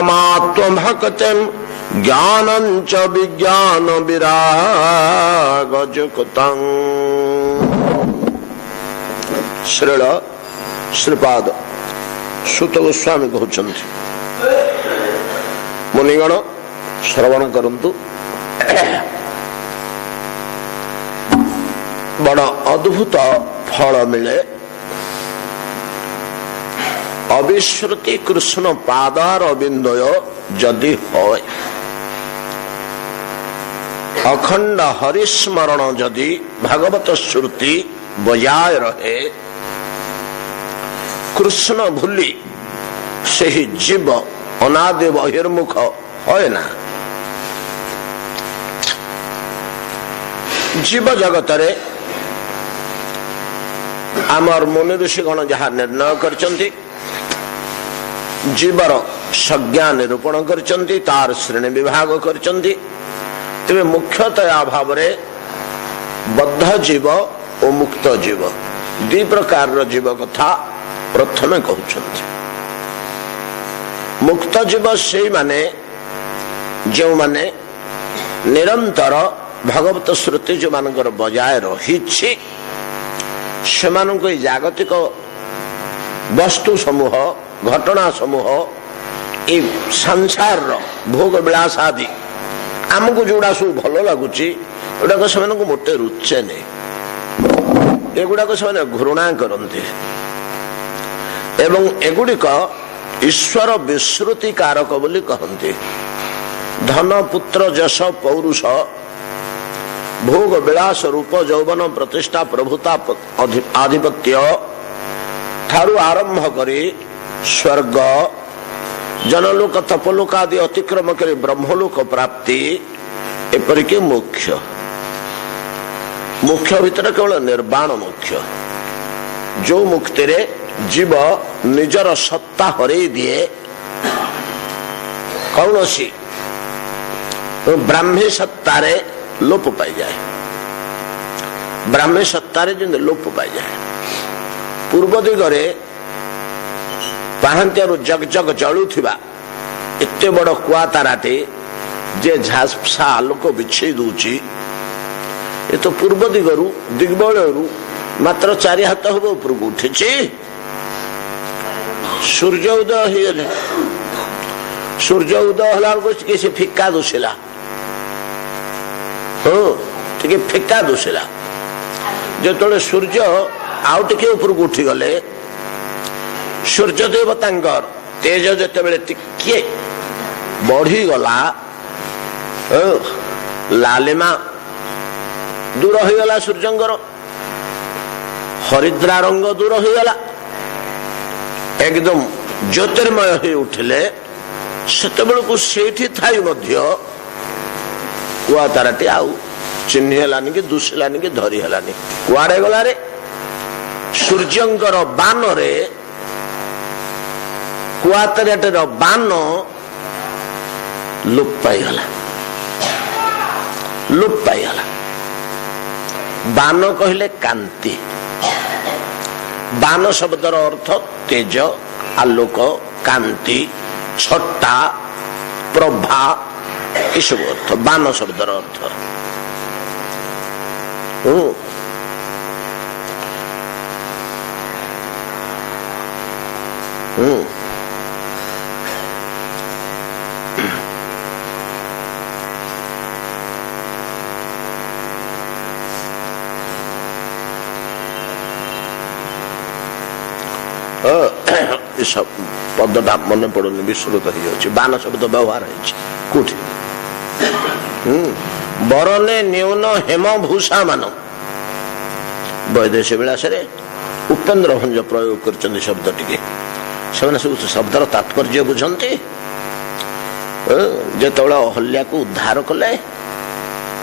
मात्वभक्तिं ज्ञानं च विज्ञान विरागजुक्तं। श्रील श्रीपाद सुत गोस्वामी कहते मुनिगण श्रवण करंतु। बड़ अद्भुत फल मिले अविश्रुति कृष्ण पादार अबिंदय जदि होय, अखंड हरिस्मरण जदि भागवत श्रुति बजाय रहे, कृष्ण भूली से ही जीव अनादि बहिर्मुख होय ना। जीव जगत रे आमर मुनि ऋषिगण जहाँ निर्णय करचंती, जीवर संज्ञा निरूपण करचंती, तार श्रेणी विभाग करचंती। तेरे मुख्यतया भाव रे बद्ध जीव और मुक्त जीव दि प्रकार जीव कथा प्रथमे कहउछंती। मुक्त जीव से माने जो माने निरंतर भगवत श्रुति जो मानकर बजाय रही से मानको जागतिक वस्तु समूह घटना समूह ए संसार भोग विलास आदि आमको जोड़ा सब भल लगुच से मोटे रुचे नहीं, एगुड़ाक से घृणा करते एवं एगुड़िक ईश्वर विश्रुति कारक बोली कहते। धन पुत्र जश पौरुष भोग विलास रूप यौवन प्रतिष्ठा प्रभुता आधिपत्य ठारू आरंभ करी स्वर्ग जनलोक तपलोक आदि अतिक्रम कर ब्रह्मलोक प्राप्ति एपरिक मोक्ष। मोक्ष भितर केवल निर्वाण मोक्ष जो मुक्ति रे जीव निजर सत्ता हरई दिए कौन सी ब्राह्मी सत्ता रे लोप पाई जाए, ब्राह्मी सत्ता रे जो लोप पाई जाए। पूर्व दिगरे पाहांत्यारू जग जग जलुथिबा एते बड़ कुआ ताराटे जे झापसा आलोक बिछे दूची, ये तो पूर्व दिगरू दिग्बलरू मात्र 4 हाथ हब ऊपर को उठिछि। सूर्य उदय होइले, सूर्य उदय होला के से फिक्का दुसिला, हो टिके फिक्का दुसिला। जेतले सूर्य आउ टिके ऊपर को उठी गले, सूर्य देवतांकर तेज जते बेले टिके बढ़ी गला, लालिमा दूर हो गला, सूर्यंकर हरिद्रा रंग दूर हो गला, एकदम ज्योतिर्मय हो उठिले। सेते बेलको सेठी थाई मध्य कुआ ताराटी आउ चिन्ह हलानी कि दुसिलानी कि धरी हलानी, कुआड़े गला रे। सूर्यंकर बान रे कुआताराटीर बान लोप पाईगला, लोप पाईगला। बान कहले कांति, बान शब्दर अर्थ तेज आलोक कांति छटा प्रभा ये सब अर्थ बान शब्दर अर्थ। सब पदटा मन पड़ुनि विश्रुत हो बान शब्द व्यवहार होठी। बरने न्यून हेम भूषा मान वैदेशी विलास उपेन्द्र भंज प्रयोग कर शब्द टी शब्दर तात्पर्य बुझंती। जेतबेले अहल्या को उद्धार कले,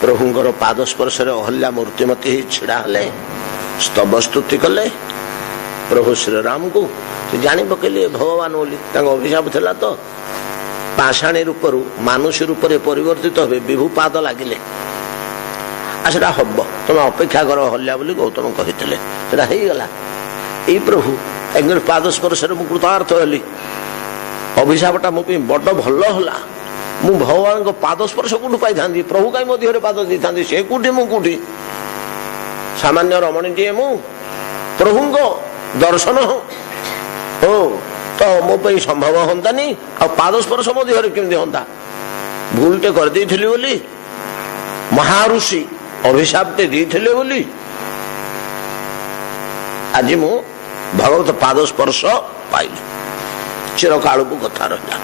प्रभुंकर पाद स्पर्श अहल्या मूर्तिमती छिड़ा हेले, स्तव स्तुति कले प्रभु श्री राम को जानी पकेले भगवान बोली। अभिशाप थिला तो पाषाणी रूपरू मानुषी रूप से परिवर्तित हे विभु पाद लगिले आसरा हम तुम अपेक्षा कर हल्या बोली गौतम कही गला। ये प्रभु एक पाद स्पर्श कृतार्थ हली अभिशापटा मो बड़ भल है मु भगवान को पाद स्पर्श कौटू पाई था प्रभु कहीं मो देह पाद दी था से कौटी मुझी सामान्य रमणीटे मु प्रभु दर्शन हो तो मो संभव होतानी आ पाद स्पर्श मो देह केमती होता भूलटे करदे बोली महाऋषि अभिशापटे देते बोली आज मु भगवत पाद स्पर्श पाइली चिरकाल को कथा रहा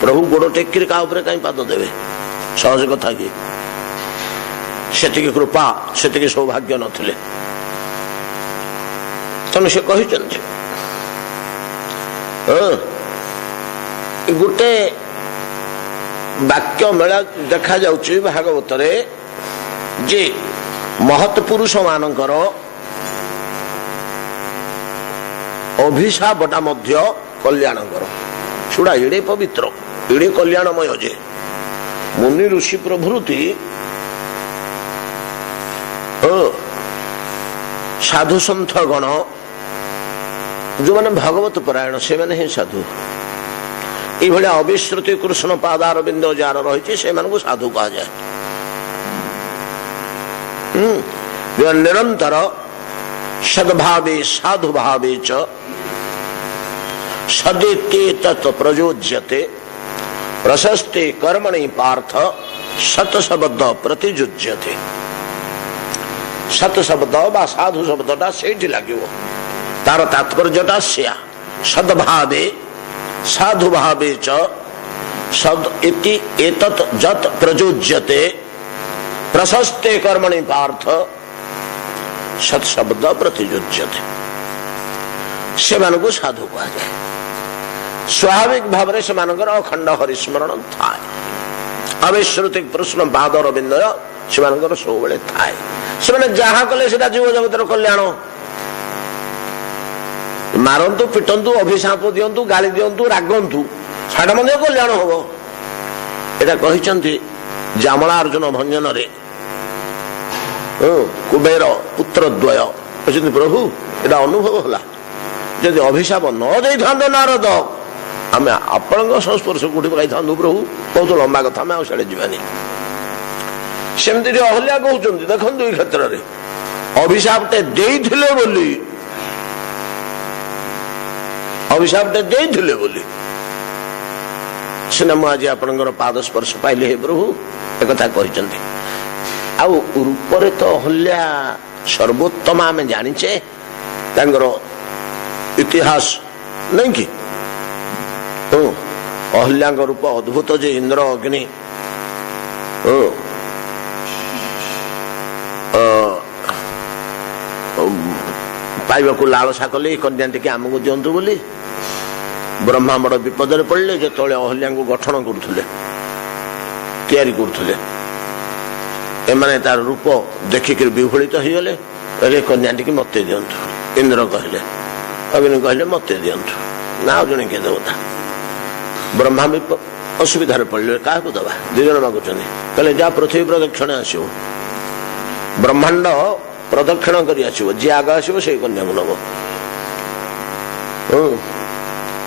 प्रभु गोड़ टेकिरी का कहीं पाद देवे सहज कथा कि से कृपा से सौभाग्य नथिले तेणु से कहते गोटे वाक्य मेला देखा जाउछि भागवत रे जे महत पुरुष मानकर अभिशापटा मध्य कल्याणकर छुड़ा एड़े पवित्र एड़े कल्याणमय जे मुनि ऋषि प्रभृति साधु सन्थ गण जो मैंने भगवत परायण से मैंने ही साधु ये अविश्रुति कृष्ण पादार बिंद जार रही से साधु कहा जाए जो निरंतर सद्भावे साधु भावे च सदेते तत् प्रयोज्यते प्रशस्ते कर्मणि पार्थ सत शब्द प्रतिजुज्यते सत शब्द बा साधु शब्दटा सेठी लागिवो तार तात्पर्यटा सेया सद्भावे साधु भावे च सद इति एतत् जत प्रयोज्यते प्रशस्ते कर्मणि पार्थ सत शब्द प्रतिजुज्यते से मानक साधु कहा जाए स्वाभाविक भाव से अखंड हरिस्मरण थाए अविश्रुति प्रश्न पाद रविंद से सब थाए से जहाँ कले जीव जगतर कल्याण मारंतु पिटंतु अभिशाप दिंतु गाली दिंतु रागंतु साडा मध्य कल्याण हम एटा कहिसंती जामलार्जुन भंजन रे कुबेर पुत्र द्वय कहते प्रभु एटा अनुभव होला जदि अभिशाप न दे था नारद आम आपण संस्पर्श कौटी पाई था प्रभु बहुत लंबा कथा आम आड़े जावानी सेमती अहल्या कहते देखो ये क्षेत्र में अभिशापटे देइथिले बोली अभिशापटे देइथिले बोली सिना मुझे आपणकर पाद स्पर्श पाइले हे प्रभु एक कथा कहते आउ रूपरे तो अहल्या सर्वोत्तम आम जानिचे तांगर इतिहास नहीं कि अहल्या रूप अद्भुत जे इंद्र अग्नि पाइबा को लालसा कले कन्या टी आमको दिंतु बोली ब्रह्मा बड़ विपद पड़े जो अहल्या को गठन करुले एमाने तार रूप देखिक विभूषित हो गले अरे कन्या टी मत दिंतु इंद्र कहले अग्नि कहले मत दिंतु ना जड़े किए देवता ब्रह्मा भी असुविधा पड़े क्या दबा दिज मागुच्च कहले जा पृथ्वी प्रदक्षिण आसो ब्रह्मांड प्रदक्षिण कर जी आग आसो से कन्या को नब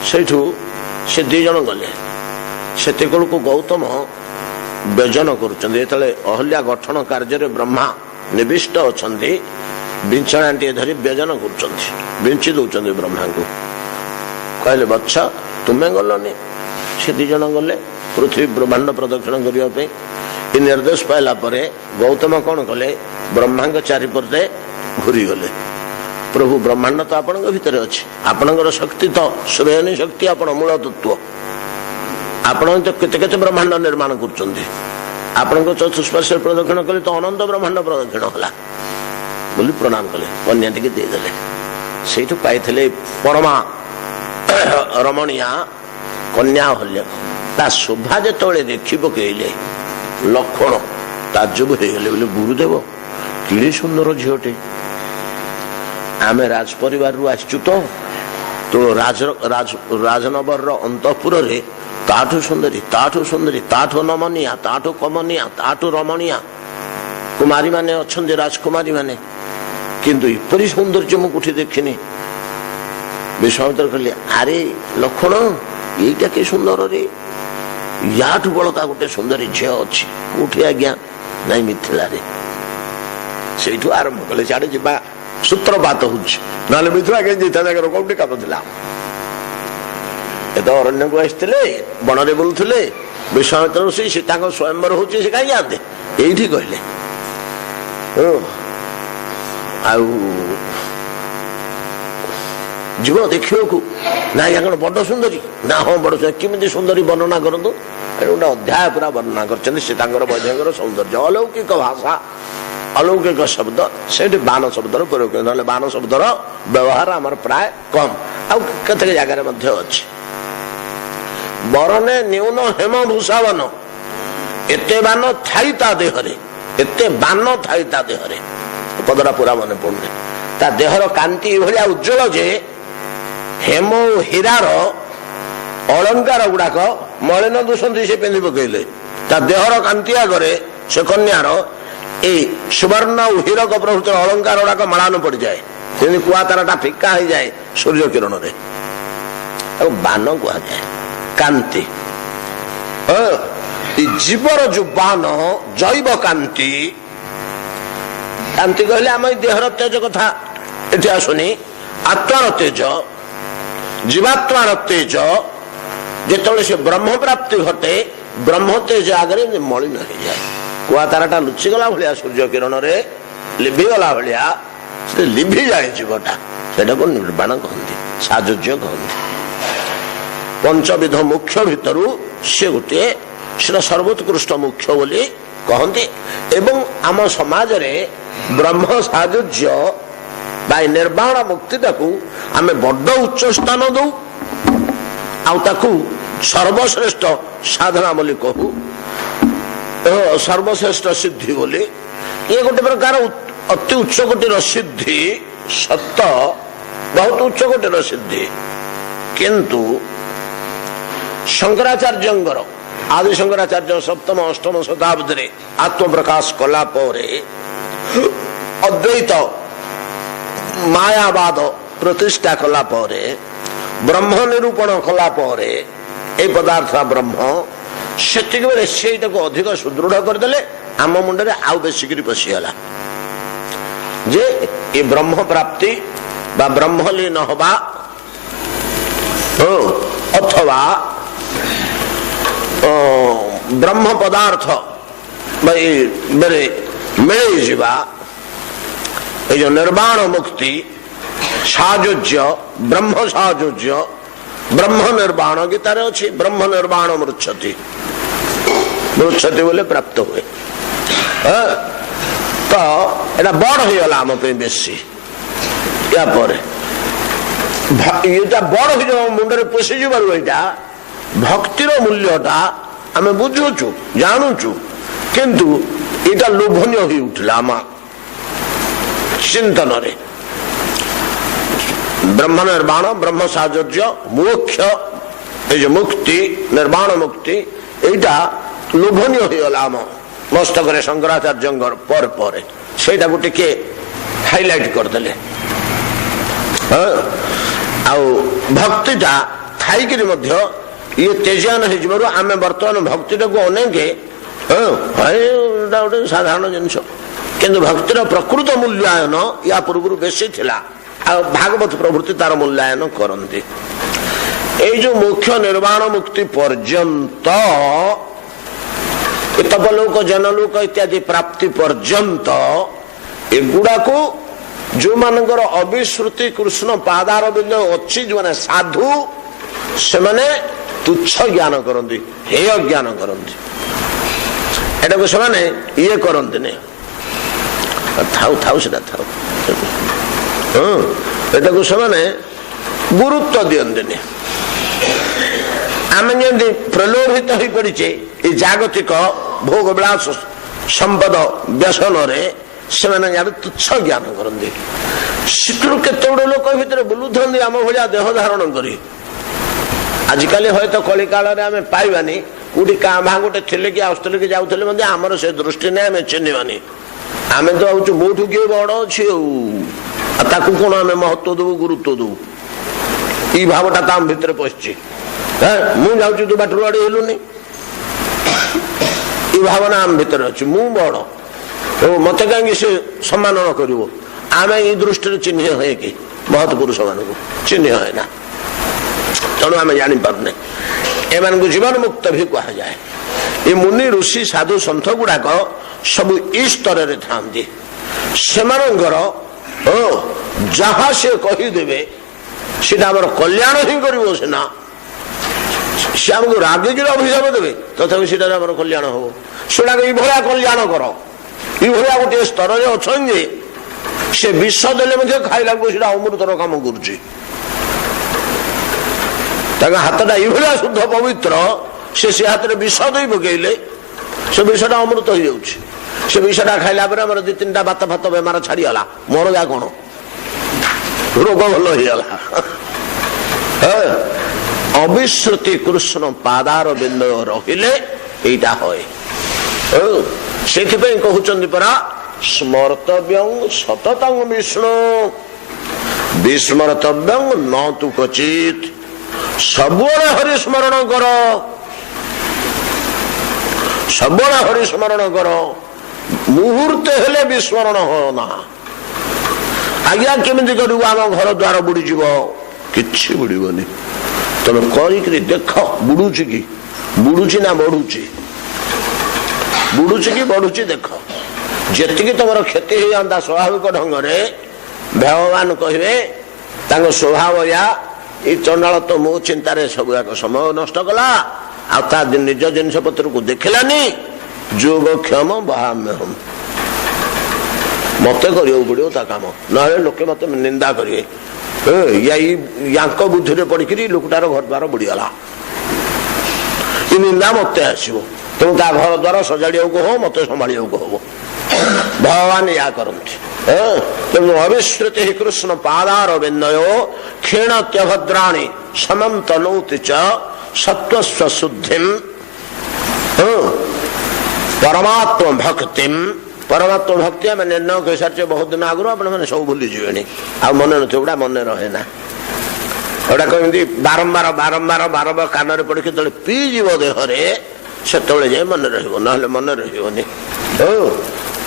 से दिज गले से को गौतम व्यजन कर अहल्या गठन कार्य ब्रह्मा निविष्ट अच्छा विंछणाटे धरी व्यजन करुँची दौरान ब्रह्मा को कहले बच्चा तुम्हें गलनी से दिज गले पृथ्वी ब्रह्मांड प्रदक्षिण करने निर्देश पाइला गौतम कौन कले ब्रह्मा चारिपटे घूरी गले प्रभु ब्रह्मांड तो आपण भितर अच्छे आपणकर शक्ति तो सुरयनी शक्ति आपण मूल तत्व आपण तो केते ब्रह्मांड निर्माण कर चतुष्पाश प्रदक्षिण कले तो अनंत ब्रह्मांड प्रदक्षिण होला बोली प्रणाम कले कन्या टी देदेले से पाई परमा रमणीया कन्या अहल्या ता शोभा जो देखी पकईले लक्षण ताजुब हो गले बोले गुरुदेव कि सुंदर झीटे आम राज परिवार आसचु तो राजनगर अंतपुर रे ताठू सुंदरी ताठू नमनिया ताठू कमनिया ताठू रमणीया कुमारी माने अच्छे राजकुमारी माने किंतु इपरी सौंदर्य मुझे देखनी विश्वामित्र कहले अरे लक्षण ଏଇଟା କି ସୁନ୍ଦର ରେ, ୟାଠୁ ବଳକା ଗୋଟେ ସୁନ୍ଦରୀ ଝିଅ ଅଛି କୋଉଠି ଆଜ୍ଞା? ନାଇଁ ମିଥିଳାରେ। ସେଇଠୁ ଆରମ୍ଭ କଲେ ସିଆଡେ ଯିବା ସୂତ୍ରପାତ ହଉଛି, ନହେଲେ ମିଥିଳା କେମିତି ଜାଗାର କୋଉଠି କାମ ଥିଲା? ଏତ ଅରଣ୍ୟକୁ ଆସିଥିଲେ, ବଣରେ ବୁଲୁଥିଲେ, ବିଶ୍ୱାମିତ୍ର ଋଷି ସୀତାଙ୍କ ସ୍ୱୟଂବର ହଉଛି, ସେ କାହିଁ ଯାଆନ୍ତେ? ଏଇଠି କହିଲେ ଆଉ ଯିବ ଦେଖିବାକୁ। ନା ୟା କଣ ବଡ ସୁନ୍ଦରୀ? ନା ହଁ ବଡ ସୁନ୍ଦରୀ। କେମିତି ସୁନ୍ଦରୀ ବର୍ଣ୍ଣନା କରନ୍ତୁ? ଗୋଟେ ଅଧ୍ୟାୟ ପୁରା ବର୍ଣ୍ଣନା କରିଛନ୍ତି ସୀତାଙ୍କର ବୈଦେହୀଙ୍କର ସୌନ୍ଦର୍ଯ୍ୟ। ଅଲୌକିକ ଭାଷା, ଅଲୌକିକ ଶବ୍ଦ, ସେଠି ବାନ ଶବ୍ଦର ପ୍ରୟୋଗ, ନହେଲେ ବାନ ଶବ୍ଦର ବ୍ୟବହାର ଆମର ପ୍ରାୟ କମ, ଆଉ କେତେକ ଜାଗାରେ ମଧ୍ୟ ଅଛି। ବରନେ ନ୍ୟୁନ ହେମ ଭୂଷାବନ, ଏତେ ବାନ ଥାଇ ତା ଦେହରେ, ଏତେ ବାନ ଥାଇ ତା ଦେହରେ, ପଦଟା ପୁରା ମନେ ପଡୁନି। ତା ଦେହର କାନ୍ତି ଏଭଳିଆ ଉଜ୍ଜଳ ଯେ ହେମ ହୀରାର ଅଳଙ୍କାର ଗୁଡାକ ମଳିନ ଦୂଷନ୍ତି ସେ ପିନ୍ଧି ପକେଇଲେ। ତା ଦେହର କାନ୍ତି ଆଗରେ ସେ କନ୍ୟାର ଏଇ ସୁବର୍ଣ୍ଣ ଓ ହୀରକ ପ୍ରଭୃତିର ଅଳଙ୍କାର ଗୁଡାକ ମଳାନ ପଡିଯାଏ, ଯେମିତି କୁଆ ତାରାଟା ଫିକା ହେଇଯାଏ ସୂର୍ଯ୍ୟ କିରଣରେ। ଆଉ ବାନ କୁହାଯାଏ କାନ୍ତି। ଜୀବର ଯୋଉ ବାନ ଜୈବ କାନ୍ତି, କାନ୍ତି କହିଲେ ଆମ ଏଇ ଦେହର ତେଜ କଥା ଏଠି ଆସୁନି। ଆତ୍ମାର ତେଜ, ଜୀବାତ୍ମାର ତେଜ, ଯେତେବେଳେ ସେ ବ୍ରହ୍ମ ପ୍ରାପ୍ତି ଘଟେ, ବ୍ରହ୍ମ ତେଜ ଆଗରେ ମଳିନ ହେଇଯାଏ। କୁଆ ତାରାଟା ଲୁଚିଗଲା ଭଳିଆ ସୂର୍ଯ୍ୟ କିରଣରେ ଲିଭିଗଲା ଭଳିଆ ସେ ଲିଭିଯାଏ ଜୀବଟା। ସେଟାକୁ ନିର୍ବାଣ କହନ୍ତି, ସାଯୁଜ୍ୟ କହନ୍ତି। ପଞ୍ଚବିଧ ମୁଖ୍ୟ ଭିତରୁ ସେ ଗୋଟିଏ, ସେଟା ସର୍ବୋତ୍କୃଷ୍ଟ ମୁଖ୍ୟ ବୋଲି କହନ୍ତି। ଏବଂ ଆମ ସମାଜରେ ବ୍ରହ୍ମ ସାଯୁଜ୍ୟ ବା ନିର୍ବାଣ ମୁକ୍ତିଟାକୁ ଆମେ ବଡ ଉଚ୍ଚ ସ୍ଥାନ ଦଉ, ଆଉ ତାକୁ ସର୍ବଶ୍ରେଷ୍ଠ ସାଧନା ବୋଲି କହୁ, ସର୍ବଶ୍ରେଷ୍ଠ ସିଦ୍ଧି ବୋଲି। ଇଏ ଗୋଟେ ପ୍ରକାର ଅତି ଉଚ୍ଚ କୋଟିର ସିଦ୍ଧି, ସତ ବହୁତ ଉଚ୍ଚ କୋଟିର ସିଦ୍ଧି। କିନ୍ତୁ ଶଙ୍କରାଚାର୍ଯ୍ୟଙ୍କର, ଆଦି ଶଙ୍କରାଚାର୍ଯ୍ୟ ସପ୍ତମ ଅଷ୍ଟମ ଶତାବ୍ଦୀରେ ଆତ୍ମପ୍ରକାଶ କଲା ପରେ, ଅଦ୍ୱୈତ ମାୟାବାଦ ପ୍ରତିଷ୍ଠା କଲା ପରେ, ବ୍ରହ୍ମ ନିରୂପଣ କଲା ପରେ, এই ପଦାର୍ଥ ବ୍ରହ୍ମ, ସେତିକି ବେଳେ ସେଇଟାକୁ ଅଧିକ ସୁଦୃଢ କରିଦେଲେ ଆମ ମୁଣ୍ଡରେ ଆଉ ବେଶୀକିରି ପଶିଗଲା ଯେ ଏ ବ୍ରହ୍ମ ପ୍ରାପ୍ତି ବା ବ୍ରହ୍ମଲୀନ ହବା ଅଥବା ବ୍ରହ୍ମ ପଦାର୍ଥ ମିଳିଯିବା, এই যে ନିର୍ବାଣ ମୁକ୍ତି, ସାଯୁଜ୍ୟ, ବ୍ରହ୍ମ ସାଯୁଜ୍ୟ, ବ୍ରହ୍ମ ନିର୍ବାଣ ଗୀତାରେ ଅଛି। ବ୍ରହ୍ମ ନିର୍ବାଣ ମୃଚ୍ଛତି, ମୃଚ୍ଛତି ବୋଲେ ପ୍ରାପ୍ତ ହୁଏ। ତ ଏଟା ବଡ ହେଇଗଲା ଆମ ପାଇଁ ବେଶୀ। ୟା ପରେ ଏଇଟା ବଡ ହେଇଯିବ, ମୁଣ୍ଡରେ ପଶିଯିବାରୁ ଏଇଟା ଭକ୍ତିର ମୂଲ୍ୟଟା ଆମେ ବୁଝୁଛୁ, ଜାଣୁଛୁ, କିନ୍ତୁ ଏଇଟା ଲୋଭନୀୟ ହେଇ ଉଠିଲା ଆମ ଚିନ୍ତନରେ। ବ୍ରହ୍ମ ନିର୍ବାଣ, ବ୍ରହ୍ମ ସାଯୁଜ୍ୟ, ମୋକ୍ଷ, এই যে মুক্তি, ନିର୍ବାଣ ମୁକ୍ତି, এইটা লোভনীୟ ହେଇଗଲା ଆମ ମସ୍ତକରେ ଶଙ୍କରାଚାର୍ଯ୍ୟଙ୍କର ପରେ ପରେ। ସେଇଟାକୁ ଟିକେ ହାଇଲାଇଟ କରିଦେଲେ। ଆଉ ଭକ୍ତିଟା ଥାଇକିରି ମଧ୍ୟ ଇଏ ତେଜାନ ହେଇଯିବାରୁ ଆମେ ବର୍ତ୍ତମାନ ଭକ୍ତିଟାକୁ ଅନେକ ଗୋଟେ ସାଧାରଣ ଜିନିଷ, କିନ୍ତୁ ଭକ୍ତିର ପ୍ରକୃତ ମୂଲ୍ୟାୟନ ୟା ପୂର୍ବରୁ ବେଶୀ ଥିଲା। ଆଉ ଭାଗବତ ପ୍ରଭୃତି ତାର ମୂଲ୍ୟାୟନ କରନ୍ତି। এই যে মুখ্য ନିର୍ବାଣ ମୁକ୍ତି ପର୍ଯ୍ୟନ୍ତ, ତପଲୋକ ଜନଲୋକ ଇତ୍ୟାଦି ପ୍ରାପ୍ତି ପର୍ଯ୍ୟନ୍ତ, ଏଗୁଡାକୁ ଯୋଉମାନଙ୍କର ଅବିଶ୍ରୁତି କୃଷ୍ଣ ପାଦାର ବିନ୍ଦ ଅଛି, ଯୋଉମାନେ ସାଧୁ, ସେମାନେ ତୁଚ୍ଛ ଜ୍ଞାନ କରନ୍ତି, ହେୟ ଜ୍ଞାନ କରନ୍ତି। ଏଟାକୁ ସେମାନେ ଇଏ କରନ୍ତିନି, ଥାଉ ଥାଉ ସେଟା ଥାଉ, ଏଟାକୁ ସେମାନେ ଗୁରୁତ୍ୱ ଦିଅନ୍ତିନି। ଆମେ ଯେମିତି ପ୍ରଲୋଭିତ ହୋଇପଡ଼ିଛେ ଏ ଜାଗତିକ ଭୋଗ ବିଳାସ ସମ୍ପଦ ବ୍ୟସନରେ, ସେମାନେ ୟାର ତୁଚ୍ଛ ଜ୍ଞାନ କରନ୍ତି। ସେଥିରୁ କେତେ ଗୁଡେ ଲୋକ ଭିତରେ ବୁଲୁଥାନ୍ତି ଆମ ଭଳିଆ ଦେହ ଧାରଣ କରି। ଆଜିକାଲି ହয়তো କଳି କାଳରେ ଆମେ ପାଇବାନି, କୋଉଠି କାଁ ଭାଁ ଗୋଟେ ଥିଲେ କି ଆସୁଥିଲେ କି ଯାଉଥିଲେ ମଧ୍ୟ ଆମର ସେ ଦୃଷ୍ଟି ନାହିଁ, ଆମେ ଚିହ୍ନିବାନି। ଆମେ ତ ହଉଛୁ ମୋଠୁ କିଏ ବଡ ଅଛି, ଆଉ ତାକୁ କଣ ଆମେ ମହତ୍ଵ ଦବୁ, ଗୁରୁତ୍ୱ ଦବୁ, ଏଇ ଭାବଟା ତା ଭିତରେ ପଶିଛି। ମୁଁ ଯାଉଛି ତୁ ବାଟରୁ ଆଡେ ହେଲୁନି, ଏ ଭାବନା ଆମ ଭିତରେ ଅଛି। ମୁଁ ବଡ, ମତେ କାହିଁକି ସେ ସମ୍ମାନ ନ କରିବ? ଆମେ ଏଇ ଦୃଷ୍ଟିରେ ଚିହ୍ନି ହୁଏ କି ମହତ ପୁରୁଷ ମାନଙ୍କୁ? ଚିହ୍ନି ହୁଏ ନା। ତେଣୁ ଆମେ ଜାଣିପାରୁନେ। ଏମାନଙ୍କୁ ଜୀବନ ମୁକ୍ତ ବି କୁହାଯାଏ। ଏ ମୁନି ଋଷି ସାଧୁ ସନ୍ଥ ଗୁଡାକ ସବୁ ଇ ସ୍ତରରେ ଥାନ୍ତି। ସେମାନଙ୍କର ଯାହା ସେ କହିଦେବେ ସେଟା ଆମର କଲ୍ୟାଣ ହିଁ କରିବ। ସିନା ସେ ଆମକୁ ରାଗିକିରି ଅଭିଶାପ ଦେବେ, ତଥାପି ସେଟାରେ ଆମର କଲ୍ୟାଣ ହବ। ସେଟାକୁ ଏଇଭଳିଆ କଲ୍ୟାଣ କର, ଏଇଭଳିଆ ଗୋଟିଏ ସ୍ତରରେ ଅଛନ୍ତି ଯେ ସେ ବିଷ ଦେଲେ ମଧ୍ୟ ଖାଇଲାକୁ ସେଟା ଅମୃତର କାମ କରୁଛି। ତାଙ୍କ ହାତଟା ଏଇଭଳିଆ ଶୁଦ୍ଧ ପବିତ୍ର, ସେ ହାତରେ ବିଷ ଦେଇ ପକେଇଲେ ସେ ବିଷଟା ଅମୃତ ହେଇଯାଉଛି। ସେ ବିଷଟା ଖାଇଲା ପରେ ଆମର 2-3ଟା ବାତ ଫାତ ବେମାର ଛାଡିଗଲା। ମୋର ଯା କଣ ରୋଗ ଭଲ ହେଇଗଲା। ଅବିଶ୍ରୁତି କୃଷ୍ଣ ପାଦାର ବିନ୍ଦୁ ରହିଲେ ଏଇଟା ହୁଏ। ସେଥିପାଇଁ କହୁଛନ୍ତି ପରା ସ୍ମର୍ତବ୍ୟଂ ସତତଂ ବିଷ୍ଣୁ ବିସ୍ମର୍ତବ୍ୟଂ ନ ତୁ କ୍ୱଚିତ୍। ସବୁବେଳେ ହରିସ୍ମରଣ କର, ସବୁବେଳେ ହରିସ୍ମରଣ କର, ମୁହୂର୍ତ୍ତେ ହେଲେ ବିସ୍ମରଣ ହୋ ନା। ଆଜ୍ଞା କେମିତି କରିବୁ? ଆମ ଘର ଦ୍ୱାର ବୁଡିଯିବ? କିଛି ବୁଡିବନି। ତମେ କରିକିରି ଦେଖ ବୁଡୁଛି କି, ବୁଡୁଛି ନା ବଢୁଛି, ବୁଡୁଛି କି ବଢୁଛି ଦେଖ। ଯେତିକି ତମର କ୍ଷତି ହେଇଯାନ୍ତା ସ୍ୱାଭାବିକ ଢଙ୍ଗରେ, ଭଗବାନ କହିବେ ତାଙ୍କ ସ୍ୱଭାବ ୟା ଏଇ ଚଣ୍ଡାଳ ତ ମୋ ଚିନ୍ତାରେ ସବୁଯାକ ସମୟ ନଷ୍ଟ କଲା, ଆଉ ତା ନିଜ ଜିନିଷ ପତ୍ରକୁ ଦେଖିଲାନି। ଯୋଗକ୍ଷମ ବାହାମ୍ୟହମ୍, ମତେ କରିବାକୁ ପଡିବ ତା କାମ, ନହେଲେ ଲୋକେ ମତେ ନିନ୍ଦା କରିବେ। ୟାଙ୍କ ବୁଦ୍ଧିରେ ପଡିକିରି ଲୋକଟାର ଘର ଦ୍ୱାର ବୁଡିଗଲା, ଏ ନିନ୍ଦା ମତେ ଆସିବ। ତେଣୁ ତା ଘର ଦ୍ୱାର ସଜାଡିବାକୁ ହବ, ମତେ ସମ୍ଭାଳିବାକୁ ହବ। ଭଗବାନ ୟା କରନ୍ତି। ତେଣୁ ଅବିଶ୍ରୁତି କୃଷ୍ଣ ପାଦାର ବିନ୍ଦୟ କ୍ଷୀଣତ୍ୟଭଦ୍ରାଣୀ ସମନ୍ତନୌତି ଚ ସତ୍ୱସ୍ୱ ଶୁଦ୍ଧିମ୍ ପରମାତ୍ମ ଭକ୍ତିମ୍। ପରମାତ୍ମ ଭକ୍ତି ଆମେ ନିର୍ଣ୍ଣୟ କରିସାରିଛେ ବହୁତ ଦିନ ଆଗରୁ, ଆପଣମାନେ ସବୁ ଭୁଲିଯିବେଣି, ଆଉ ମନେ ନଥିବ, ଗୁଡା ମନେ ରହେ ନା। ଏଗୁଡା କେମିତି ବାରମ୍ବାର ବାରମ୍ବାର ବାରମ୍ବାର କାନରେ ପଡିକି ଯେତେବେଳେ ପିଇଯିବ ଦେହରେ, ସେତେବେଳେ ଯାଇ ମନେ ରହିବ, ନହେଲେ ମନେ ରହିବନି।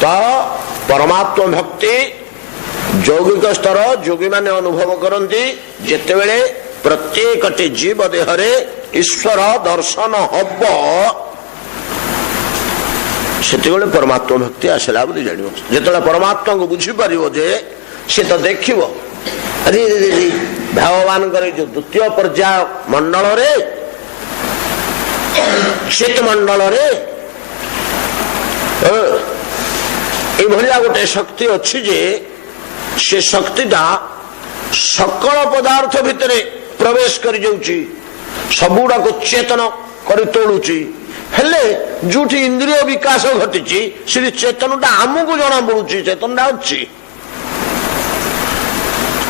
ତ ପରମାତ୍ମ ଭକ୍ତି ଯୌଗିକ ସ୍ତର ଯୋଗୀମାନେ ଅନୁଭବ କରନ୍ତି। ଯେତେବେଳେ ପ୍ରତ୍ୟେକଟି ଜୀବ ଦେହରେ ଈଶ୍ୱର ଦର୍ଶନ ହବ, ସେତେବେଳେ ପରମାତ୍ମ ଭକ୍ତି ଆସିଲା ବୋଲି ଜାଣିବ। ଯେତେବେଳେ ପରମାତ୍ମାକୁ ବୁଝିପାରିବ ଯେ ସେ ତ ଦେଖିବ, ଆରେ ଭଗବାନଙ୍କର ଯୋଉ ଦ୍ୱିତୀୟ ପର୍ଯ୍ୟାୟ ମଣ୍ଡଳରେ, ଚିତ ମଣ୍ଡଳରେ ଏଇଭଳିଆ ଗୋଟେ ଶକ୍ତି ଅଛି ଯେ ସେ ଶକ୍ତିଟା ସକଳ ପଦାର୍ଥ ଭିତରେ ପ୍ରବେଶ କରି ଯାଉଛି, ସବୁଗୁଡାକୁ ଚେତନ କରି ତୋଳୁଛି। ହେଲେ ଯୋଉଠି ଇନ୍ଦ୍ରିୟ ବିକାଶ ଘଟିଛି ସେଠି ଚେତନଟା ଆମକୁ ଜଣା ପଡୁଛି। ଚେତନଟା ଅଛି,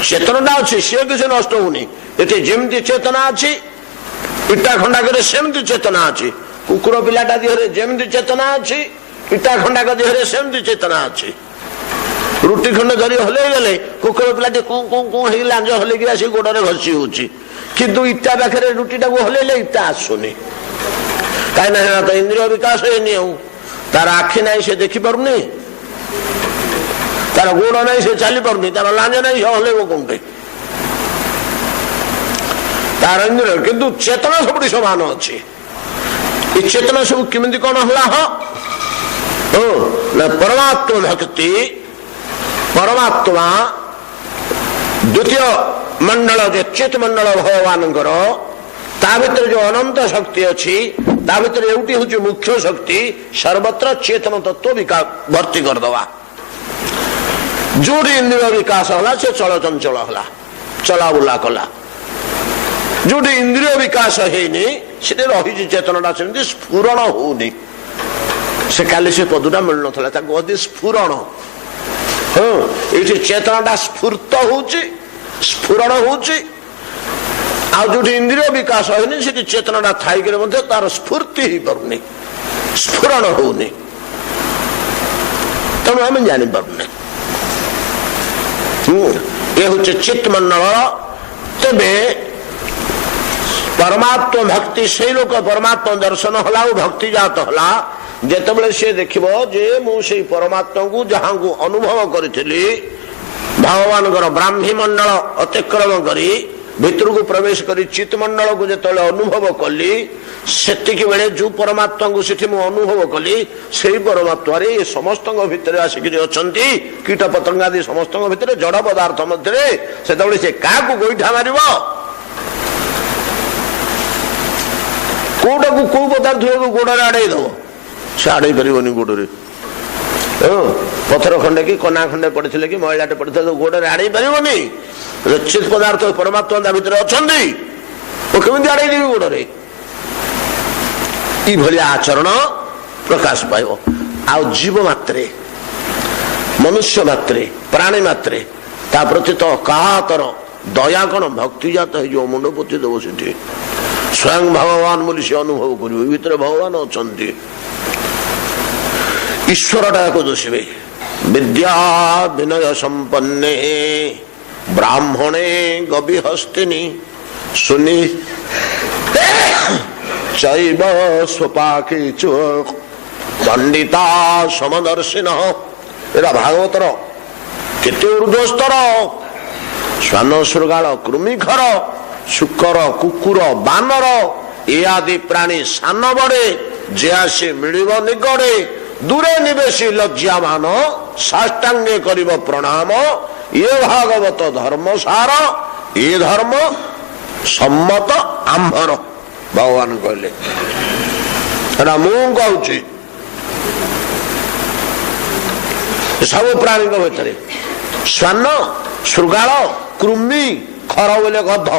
ଚେତନଟା ଅଛି, ସିଏ କିଛି ନଷ୍ଟ ହଉନି। ଏଠି ଯେମିତି ଚେତନା ଅଛି, ଇଟା ଖଣ୍ଡାକରେ ସେମିତି ଚେତନା ଅଛି। କୁକୁର ପିଲାଟା ଦେହରେ ଯେମିତି ଚେତନା ଅଛି, ଇଟା ଖଣ୍ଡାକ ଦେହରେ ସେମିତି ଚେତନା ଅଛି। ରୁଟି ଖଣ୍ଡେ ଧରି ହଲେଇ ଗଲେ କୁକୁର ପିଲାଟି କୁଁ କୁଁ କୁଁ ହେଇ ଲାଞ୍ଜ ହଲେଇକି ଆସି ଗୋଡରେ ଘଷି ହଉଛି, କିନ୍ତୁ ଇଟା ପାଖରେ ରୁଟିଟାକୁ ହଲେଇଲେ ଇଟା ଆସୁନି। କାହିଁକି ନା ତ ଇନ୍ଦ୍ରିୟ ବିକାଶ ହେଇନି, ଆଉ ତାର ଆଖି ନାହିଁ, ସେ ଦେଖିପାରୁନି, ତାର ଗୋଡ ନାହିଁ, ସେ ଚାଲି ପାରୁନି, ତାର ଲାଞ୍ଜ ନାହିଁ, ସେ ହଲେଇବ କୋଉଠି? ତାର ଇନ୍ଦ୍ରିୟ, କିନ୍ତୁ ଚେତନା ସବୁଠି ସମାନ ଅଛି। ଏ ଚେତନା ସବୁ କେମିତି କଣ ହେଲା? ନା ପରମାତ୍ମ ଭକ୍ତି, ପରମାତ୍ମା ଦ୍ୱିତୀୟ ମଣ୍ଡଳ ଯେ ଚିତ ମଣ୍ଡଳ ଭଗବାନଙ୍କର, ତା ଭିତରେ ଯୋଉ ଅନନ୍ତ ଶକ୍ତି ଅଛି, ତା ଭିତରେ ଏଉଟି ହଉଛି ମୁଖ୍ୟ ଶକ୍ତି। ସର୍ବତ୍ର ଚେତନ ତତ୍ଵ ଭର୍ତ୍ତି କରିଦବା। ଯୋଉଠି ଇନ୍ଦ୍ରିୟ ବିକାଶ ହେଲା ସେ ଚଳଚଞ୍ଚଳ ହେଲା, ଚଲାବୁଲା କଲା। ଯୋଉଠି ଇନ୍ଦ୍ରିୟ ବିକାଶ ହେଇନି ସେଠି ରହିଛି ଚେତନଟା, ସେମିତି ସ୍ଫୁରଣ ହଉନି। ସେ କାଲି ସେ ପଦଟା ମିଳୁନଥିଲା, ତାକୁ ଅତି ସ୍ଫୁରଣ। ଏଇଠି ଚେତନଟା ସ୍ଫୁର୍ତ ହଉଛି, ସ୍ଫୁରଣ ହଉଛି। ଆଉ ଯୋଉଠି ଇନ୍ଦ୍ରିୟ ବିକାଶ ହେଇନି ସେଠି ଚେତନଟା ଥାଇକରି ମଧ୍ୟ ତାର ସ୍ଫୁର୍ତ୍ତି ହେଇପାରୁନି, ସ୍ଫୁରଣ ହଉନି। ତେଣୁ ଆମେ ଜାଣିପାରୁନି। ଏ ହଉଛି ଚିତ ମଣ୍ଡଳ। ତେବେ परमात्मा भक्ति से लोक परमात्मा दर्शन होला भक्ति जात होला जेतेबेले से देखिबो जे मु से परमात्मा को जहां को अनुभव करिथिली भगवान ब्राह्मी मंडल अतिक्रम करी भितर को प्रवेश करी चित्त मंडल को जो अनुभव कली सेतिक बेले जो परमात्मा को सेठी मु अनुभव कली से परमात्मा रे समस्त भितर आसिक अछंती कीट पतंग आदि समस्त भितर जड़ पदार्थ मध्य से क्या गोईठा मार कोटा को कौ पदार्थ गोड़े आड़े दब से आड़े पार गोड़े पथर खंडे कि कना खंडे पड़े कि महिलाटे पड़े गोड़े आड़े पारनी चित पदार्थ परमात्मा भितर अच्छा कमी आड़े गोड़े ये आचरण प्रकाश पाइब आ जीव मात्रे मनुष्य मात्रे प्राणी मात्रे ता प्रति तो कातर दया कण भक्ति जात हो मुंड पोति दब से स्वयं भगवान बोली से अनुभव कर भगवान अच्छा ईश्वर टाक दोषे विद्या विनय संपन्ने ब्राह्मणे गविहस्तिनी सुनि चैव स्वपाके पंडिता समदर्शिन एरा भागवतर केते ऊर्ध्वस्तर श्वान शृगाल कृमिखर शुकर कुकुर बानर ए आदि प्राणी सान बड़े जे आसी मिलिब निगड़े दूरे निवेशी लज्जा मान साष्टांगे करिब प्रणाम ये भागवत धर्म सार ये धर्म सम्मत आंभर भगवान कहले मुझे सब प्राणी भितर श्वान शृगाल कृमि खर बोले गध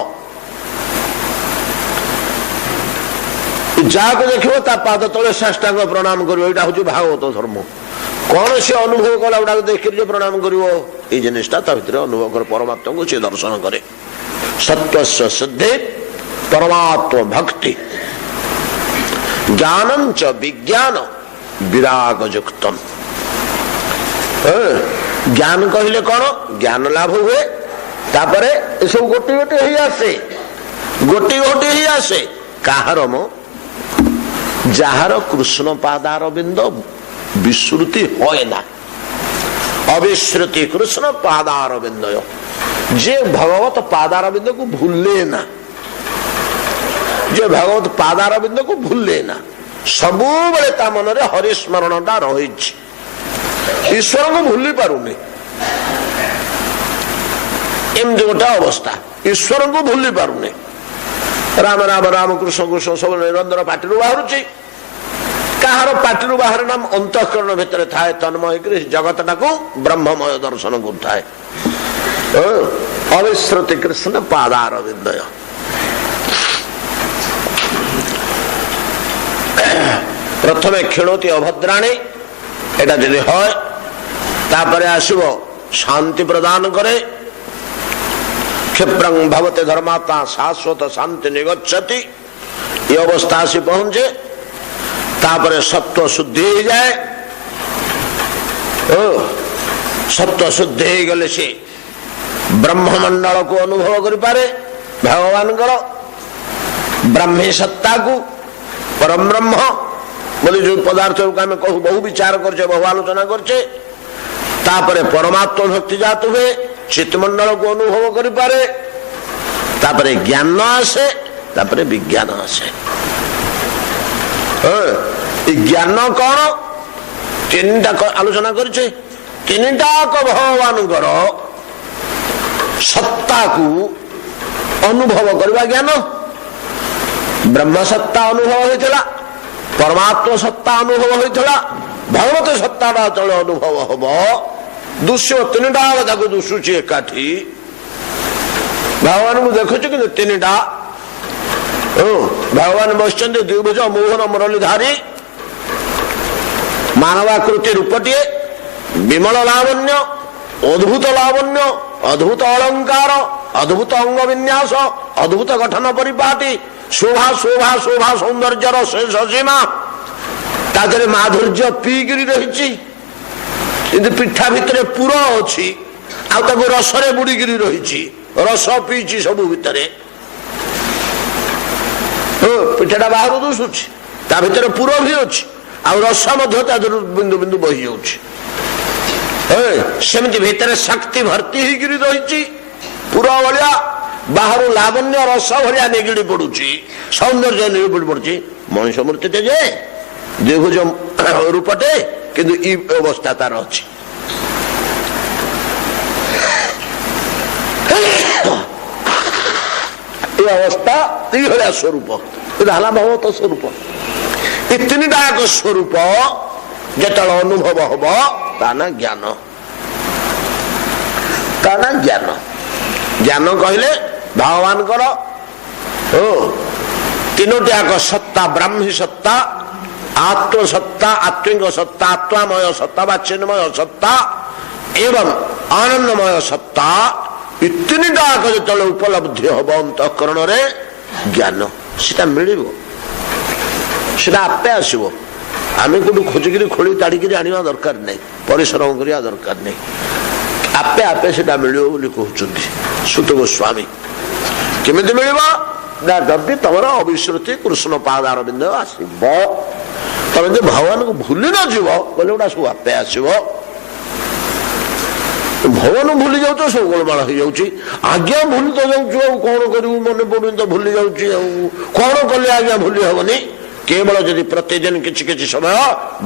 जहाँ देखो पाद तले साष्टांग प्रणाम कर भागवत धर्म कौन से अनुभव कला गुड़ा देख प्रणाम कर जिनिसटा भर अनुभव कर परमात्मा को सी दर्शन करे सत्व सिद्धि परमात्मा भक्ति ज्ञानम च विज्ञान विराग युक्तम ज्ञान कहले कौन ज्ञान लाभ हुए तापर सब गोटे गोटे ही आसे गोटे गोटे ही आसे कहार मो जार कृष्ण पादार बिंद विश्रुति होए ना अविश्रुति कृष्ण पादार बिंद जे भगवत पादार बिंद को भूले ना जे भगवत पादार बिंद को भूले ना सबु बेले ता मन रे हरिस्मरण टा रही ईश्वर को भूली पारुनी एमती गोटे अवस्था ईश्वर को भूली पारुनी राम राम राम कृष्ण कृष्ण सब निरंतर पार्टी बाहर कहार पार्टी बाहर नाम अंतःकरण भितर थाए तन्मय जगत को ब्रह्ममय दर्शन कर अविश्रुति कृष्ण पादार विंदय प्रथमे क्षीणोति अभद्राणी एटा जदि है तापरे आसिबो शांति प्रदान करे क्षिप्रं भवते धर्मात्मा शाश्वत शांति निगच्छति ये अवस्था आसी पहुंचे तापरे सत्व शुद्धि हो जाए सत्व शुद्धि हो गले से ब्रह्ममंडल को अनुभव कर पारे भगवान ब्राह्मी सत्ता को परम ब्रह्म बोली जो पदार्थ आम कहू बहु विचार करछे बहु आलोचना करछे तापरे परमात्मा भक्ति जात हुए चित्तमंडल को अनुभव कर पारे तापरे ज्ञान आसे तापरे विज्ञान आसे ज्ञान कौन तीन आलोचना करछे तीनटा भगवान सत्ता को अनुभव करवा ज्ञान ब्रह्म सत्ता अनुभव होता परमात्मा सत्ता अनुभव होता भगवत सत्ता चले अनुभव हम दुष्य तीन टा दुषुची एकाठी भगवान को देखु कि तीन टा भगवान बस द्विभुज मोहन मुरलीधारी मानवाकृति रूपटे विमल लावण्य अद्भुत लावण्य अद्भुत अलंकार अद्भुत अंग विन्यास अद्भुत गठन परिपाटी शोभा शोभा शोभा सौंदर्य शेष सीमा तादरे माधुर्य पीगिरी रही पिठा भितर पुर अच्छी आउ रसरे बुड़ीगिरी रही रस पीची सब भितर ପିଠାଟା ବାହାରୁ ଦୁସୁଛି, ତା ଭିତରେ ପୁର ବି ଅଛି, ଆଉ ରସ ମଧ୍ୟ ତା ଦେହରୁ ବିନ୍ଦୁ ବିନ୍ଦୁ ବହି ଯାଉଛି। ସେମିତି ଭିତରେ ଶକ୍ତି ଭର୍ତ୍ତି ହେଇକିରି ରହିଛି, ପୁର ଭଳିଆ, ବାହାରୁ ଲାବଣ୍ୟ ରସ ଭଳିଆ ନିଗିଡି ପଡୁଛି, ସୌନ୍ଦର୍ଯ୍ୟ ନିଗିଡି ପଡୁଛି। ମଣିଷ ମୂର୍ତ୍ତିଟେ ଯେ ଦେଖୁଛ ରୂପଟେ, କିନ୍ତୁ ଇ ଅବସ୍ଥା ତାର ଅଛି। ଏ ଅବସ୍ଥା ଏଇଭଳିଆ ସ୍ୱରୂପ, ଏଇଟା ହେଲା ଭଗବତ ସ୍ୱରୂପ। ଏ ତିନିଟା ଏକ ସ୍ୱରୂପ ଯେତେବେଳେ ଅନୁଭବ ହବ ତା ନା ଜ୍ଞାନ। ତା ନା ଜ୍ଞାନ। ଜ୍ଞାନ କହିଲେ ଭଗବାନଙ୍କର ତିନୋଟି ଯାକ ସତ୍ତା, ବ୍ରାହ୍ମୀ ସତ୍ତା, ଆତ୍ମସତ୍ତା, ଆତ୍ମିକ ସତ୍ତା, ଆତ୍ମାମୟ ସତ୍ତା ବା ଚିନ୍ମୟ ସତ୍ତା ଏବଂ ଆନନ୍ଦମୟ ସତ୍ତା, ଏ ତିନିଟା ଯାକ ଯେତେବେଳେ ଉପଲବ୍ଧି ହବ ଅନ୍ତଃକରଣରେ ଜ୍ଞାନ, ସେଟା ମିଳିବ, ସେଟା ଆପେ ଆସିବ। ଆମେ କୋଉଠୁ ଖୋଜିକିରି ଖୋଳି ତାଡ଼ିକିରି ଆଣିବା ଦରକାର ନାହିଁ, ପରିଶ୍ରମ କରିବା ଦରକାର ନାହିଁ, ଆପେ ଆପେ ସେଟା ମିଳିବ ବୋଲି କହୁଛନ୍ତି ସୁତ ଗୋସ୍ୱାମୀ। କେମିତି ମିଳିବ ନା ଯଦି ତମର ଅବିଶ୍ରୁତି କୃଷ୍ଣ ପାଦାରବିନ୍ଦ ଆସିବ, ତମେ ଯଦି ଭଗବାନଙ୍କୁ ଭୁଲି ନ ଯିବ ବୋଲେ ଗୁଡା ସବୁ ଆପେ ଆସିବ। ଭଗବାନ ଭୁଲି ଯାଉଛ, ସବୁ ଗୋଳମାଳ ହେଇଯାଉଛି। ଆଜ୍ଞା ଭୁଲି ତ ଯାଉଛୁ, ଆଉ କଣ କରିବୁ, ମନେ ପଡୁନି ତ ଭୁଲି ଯାଉଛି, ଆଉ କଣ କଲେ ଆଜ୍ଞା ଭୁଲି ହବନି? କେବଳ ଯଦି ପ୍ରତିଦିନ କିଛି କିଛି ସମୟ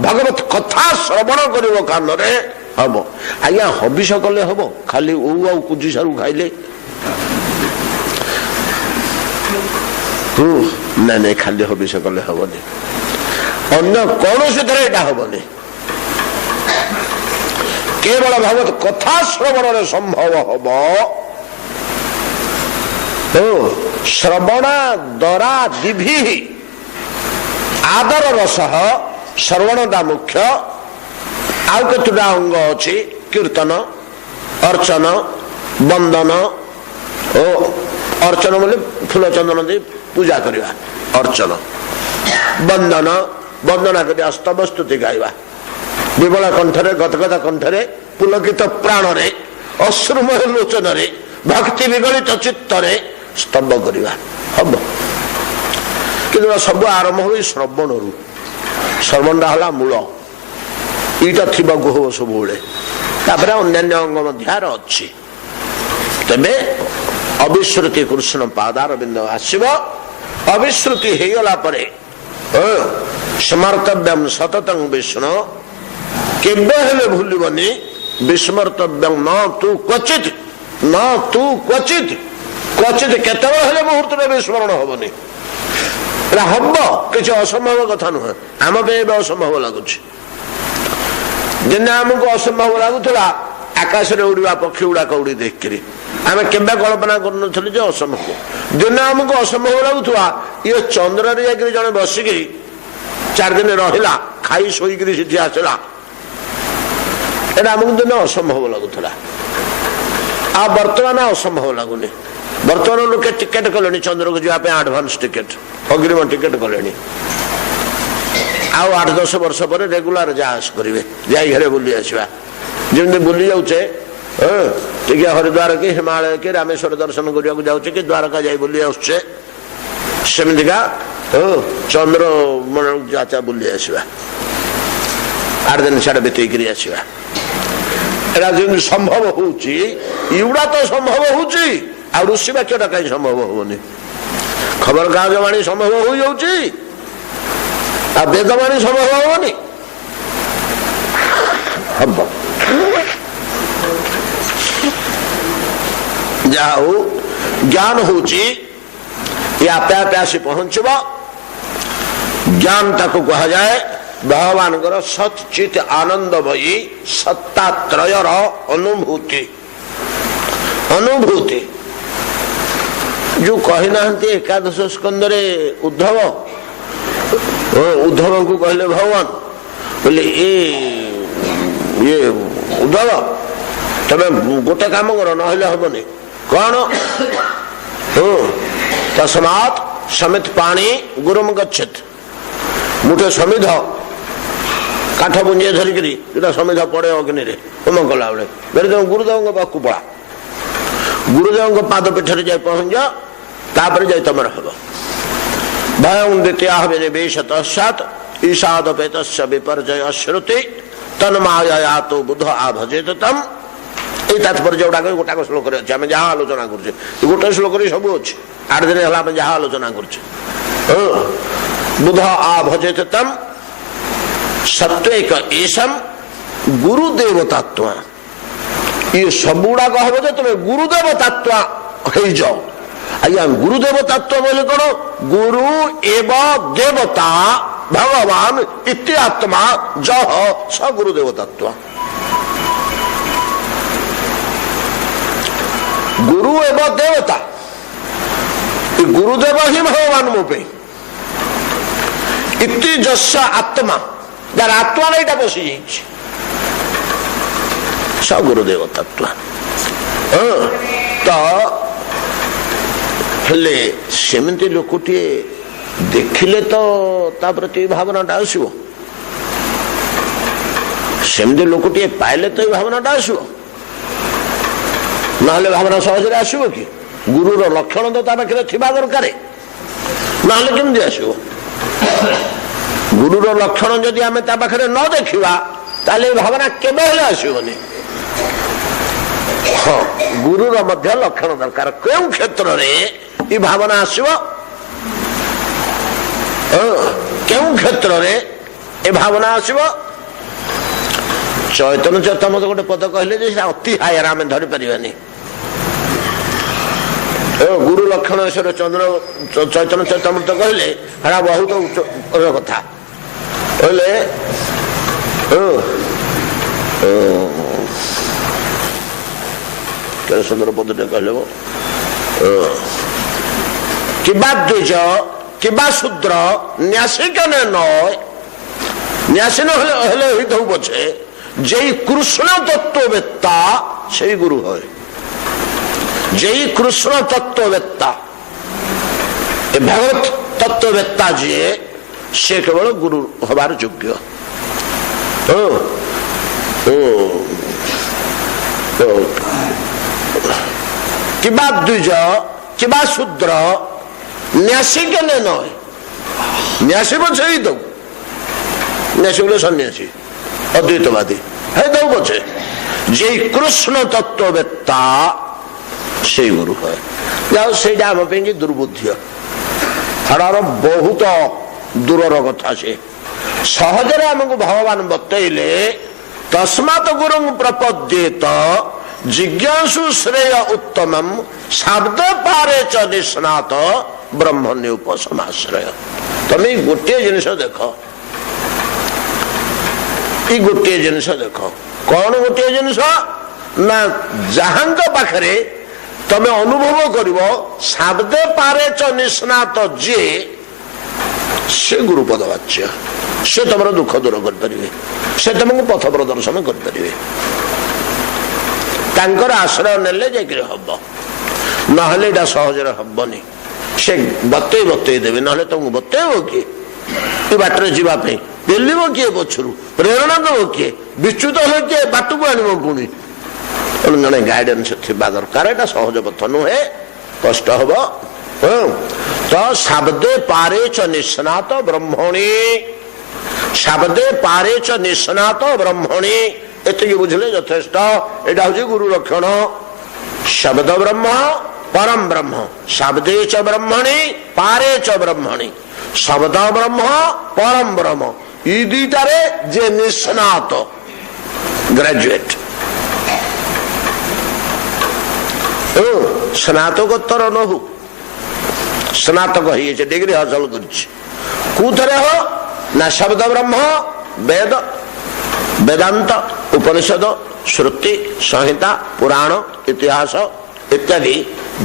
ଭଗବତ କଥା ଶ୍ରବଣ କରିବ କାନରେ ହବ। ଆଜ୍ଞା ହବିଷ କଲେ ହବ, ଖାଲି ଓଉ ଆଉ କୁଜି ସାରୁ ଖାଇଲେ? ନାଇଁ ନାଇଁ, ଖାଲି ହବିଷ କଲେ ହବନି, ଅନ୍ୟ କୌଣସିଥିରେ ଏଇଟା ହବନି। କେବଳ ଭଗବତ କଥା ଶ୍ରବଣରେ ସମ୍ଭବ ହବ। ଶ୍ରବଣା ଦରା ଦିଭି ଆଦର ରସଃ, ଶ୍ରବଣଟା ମୁଖ୍ୟ। ଆଉ କେତୁଟା ଅଙ୍ଗ ଅଛି, କୀର୍ତ୍ତନ, ଅର୍ଚ୍ଚନ, ବନ୍ଦନ। ଅର୍ଚ୍ଚନ ବୋଲେ ଫୁଲ ଚନ୍ଦନ ଦେଇ ପୂଜା କରିବା, ଅର୍ଚ୍ଚନ। ବନ୍ଦନ, ବନ୍ଦନା କରିବା, ସ୍ତବ ସ୍ତୁତି ଗାଇବା, ବିମଳ କଣ୍ଠରେ, ଗଦଗଦ କଣ୍ଠରେ, ପୁଲକିତ ପ୍ରାଣରେ, ଅଶ୍ରୁମୟ ଲୋଚନରେ, ଭକ୍ତି ବିଗଳିତ ଚିତ୍ତରେ ସ୍ତବ କରିବା ହବ। କିନ୍ତୁ ସବୁ ଆରମ୍ଭ ହୁଏ ଶ୍ରବଣରୁ। ଶ୍ରବଣଟା ହେଲା ମୂଳ, ଏଇଟା ଥିବାକୁ ହବ ସବୁବେଳେ। ତାପରେ ଅନ୍ୟାନ୍ୟ ଅଙ୍ଗ ମଧ୍ୟରେ ଅଛି। ତେବେ ଅବିଶ୍ରୁତି କୃଷ୍ଣ ପାଦାରବିନ୍ଦ ଆସିବ। ଅବିଶ୍ରୁତି ହେଇଗଲା ପରେ ସ୍ମର୍ତ୍ତବ୍ୟଂ ସତତଂ ବିଷ୍ଣୁ, କେବେ ହେଲେ ଭୁଲିବନି। ବିସ୍ମର୍ତ୍ତବ୍ୟଂ ନ ତୁ କ୍ୱଚିତ୍, ନ ତୁ କ୍ୱଚିତ୍, କ୍ୱଚିତ୍ କେତେବେଳେ ହେଲେ ମୁହୂର୍ତ୍ତରେ ବିସ୍ମରଣ ହବନି। ଏଟା ହବ, କିଛି ଅସମ୍ଭବ କଥା ନୁହେଁ। ଆମ ପାଇଁ ଏବେ ଅସମ୍ଭବ ଲାଗୁଛି। ଯେମିତି ଆମକୁ ଅସମ୍ଭବ ଲାଗୁଥିଲା ଆକାଶରେ ଉଡ଼ିବା ପକ୍ଷୀ ଗୁଡାକ ଉଡ଼ି ଦେଖିକିରି, ଆମେ କେବେ କଳ୍ପନା କରୁନଥିଲୁ ଯେ ଅସମ୍ଭବ। ଦିନେ ଆମକୁ ଅସମ୍ଭବ ଲାଗୁଥିବା ଇଏ ଚନ୍ଦ୍ରରେ ଯାଇକିରି ଜଣେ ବସିକିରି 4 ଦିନ ରହିଲା, ଖାଇ ଶୋଇକିରି ସେଠି ଆସିଲା, ଏଟା ଆମକୁ ଦିନେ ଅସମ୍ଭବ ଲାଗୁଥିଲା। ଆଉ ବର୍ତ୍ତମାନ ଅସମ୍ଭବ ଲାଗୁନି। ବର୍ତ୍ତମାନ ଲୋକେ ଟିକେଟ କଲେଣି ଚନ୍ଦ୍ରକୁ ଯିବା ପାଇଁ, ଆଡଭାନ୍ସ ଟିକେଟ, ଅଗ୍ରିମ ଟିକେଟ କଲେଣି। ଆଉ 8-10 ବର୍ଷ ପରେ ରେଗୁଲାର ଯାଆସ କରିବେ, ଯାଇ ଘରେ ବୁଲି ଆସିବା। ଯେମିତି ବୁଲି ଯାଉଛେ ଟିକେ ହରିଦ୍ୱାର କି ହିମାଳୟ କି ରାମେଶ୍ୱର ଦର୍ଶନ କରିବାକୁ ଯାଉଛେ କି ଦ୍ୱାରକା ଯାଇ ବୁଲି ଆସୁଛେ, ସେମିତିକା ଚନ୍ଦ୍ର ଯାତ୍ରା ବୁଲି ଆସିବା, 8 ଦିନ ସିଆଡେ ବିତେଇକିରି ଆସିବା। ଏଟା ଯେମିତି ସମ୍ଭବ ହଉଛି, ଏଗୁଡା ତ ସମ୍ଭବ ହଉଛି, ଆଉ ଋଷି ବାକ୍ୟଟା କାହିଁ ସମ୍ଭବ ହବନି? ଖବର କାଗଜ ବାଣୀ ସମ୍ଭବ ହୋଇଯାଉଛି, ଆଉ ବେଦବାଣୀ ସମ୍ଭବ ହବନି? ହବ। ଯାହା ହଉ, ଜ୍ଞାନ ହଉଛି ଏ ଆପେ ଆପେ ଆସି ପହଞ୍ଚିବ। ଜ୍ଞାନ ତାକୁ କୁହାଯାଏ ଭଗବାନଙ୍କର ସତ୍ ଚିତ୍ ଆନନ୍ଦମୟୀ ସତ୍ତାତ୍ରୟର ଅନୁଭୂତି। ଅନୁଭୂତି ଯୋଉ କହିନାହାନ୍ତି ଏକାଦଶ ସ୍କନ୍ଧରେ ଉଦ୍ଧବ, ଉଦ୍ଧବଙ୍କୁ କହିଲେ ଭଗବାନ, କହିଲେ ଇଏ ଉଦ୍ଧବ ତମେ ଗୋଟେ କାମ କର, ନହେଲେ ହବନି। କଣ? ତସ୍ମାତ୍ ସମିତ ପାଣି ଗୁରୁମ ଗଚ୍ଛେତ୍। ମୁଠେ ସମିଧ କାଠ ପୁଞ୍ଜିଏ ଧରିକିରି, ଯୋଉଟା ସମିଧ ପଡେ ଅଗ୍ନିରେ ହୋମ କଲା ବେଳେ, ଗୁରୁଦେବଙ୍କ ପାଖକୁ ପଳା, ଗୁରୁଦେବଙ୍କ ପାଦ ପୀଠରେ ଯାଇ ପହଞ୍ଚ, ତାପରେ ଯାଇ ତମର ହବ। भयं द्वितीयः विनिवेशतश्चात् ईशादपेतस्य विपर्जय श्रुति तन्मायया तो बुध आभजेत तम। এই তাৎপর্য গোটাক শ্লোকরে আছে, আমি যাহা আলোচনা করছি গোটে শ্লোকরে সবু আছে। 8 দিন হল আমি যাহা আলোচনা করছি। বুধ আভজেত তম সত্বেক এসম গুরুদেব তত্ত্ব। ये सबुड़ाक हम जे तुम गुरुदेव तत्व हो जाओ। आज्ञा गुरुदेव तत्व बोले कौन? गुरु एव देवता भगवान इति आत्मा जह स गुरुदेव तत्व। गुरु एव देवता, गुरुदेव ही भगवान मोपे इति जस्य आत्मा, यार आत्मा नहीं बसी जाइए स गुरुदेव तत्व। तो हेले सेमती लोकटे देखिले तो ता प्रति भावनाटा आसो, सेमती लोकटे पाइले तो भावनाटा आसो, ना भावना सहज आसो कि? गुरुर लक्षण तो ता पाखे थिबा दरकार, ना केमती आसो? गुरुर लक्षण जदि आमे ता पाखे न देखिबा ताले भावना केबे हेले आसोनी। हाँ, गुरुर मध्य लक्षण दरकार। क्यों क्षेत्र में ये भावना आसव? क्यों क्षेत्र में ये भावना आसव? चैतन्य चैतन्य गोटे पद कहले अति हायर आम धरी पारानी। गुरु लक्षण चंद्र चैतन्य चैतन्य कहले हरा बहुत उच्च कथा कहले। सुंदर पदटे कहले किबा द्विज किबा शूद्र न्यासिक न्यासी नौ पछे जे कृष्ण तत्ववेत्ता से गुरु है। जे कृष्ण तत्ववेत्ता भगवत तत्ववेत्ता जी से केवल गुरु हबार योग्य। किबा द्विज किबा शूद्र न्यासी के न न्यासी पछे ही दो न्यासी बोले सन्यासी अद्वैतवादी है दो पछे जे कृष्ण तत्ववेत्ता से गुरु है। जाओ से आम दुर्बुद्धि हरार बहुत दूरर कथा से सहजरे आमको भगवान बतैले तस्मात् गुरु प्रपद्येत जिज्ञासु श्रेय उत्तमम शब्द पारे च निष्णात ब्रह्मण्योपसमाश्रय। तुम गोटे जिनिस देख, गोटे जिनिस देख कौन गोटे जिनिस ना जहां पाखरे तमे अनुभव करिव शब्द पारे च निष्णात जे से गुरुपद वाच्य से तुम दुख दूर कर से तुमको पथ प्रदर्शन कर आश्रय नेले हम ना सहजरे हबनी। से बतई बतई देवे ना तुमको बतईब किए बाटर जावाई पेलिब किए पछरू प्रेरणा दब किए विच्युत हो किए बाट को आनब पुणी जड़े गाइडेंस थी दरकार। यहाँ सहज पथ नुहे कष्ट हम। तो शब्दे पारे च निष्णात ब्रह्मणी शब्दे पारे च निष्णात ब्रह्मणी एति बुझले यथेष्ट। एटा हूँ गुरु लक्षण। शब्द ब्रह्म परम ब्रह्म शब्दे च ब्रह्मणि पारे च ब्रह्मणि शब्द ब्रह्म परम ब्रह्म ई दुईटारे जे निष्णात ग्रेजुएट स्नातकोत्तर न हो स्नातक हो डिग्री हासिल कर ना शब्द ब्रह्म वेद वेदांत उपनिषद श्रुति संहिता पुराण इतिहास इत्यादि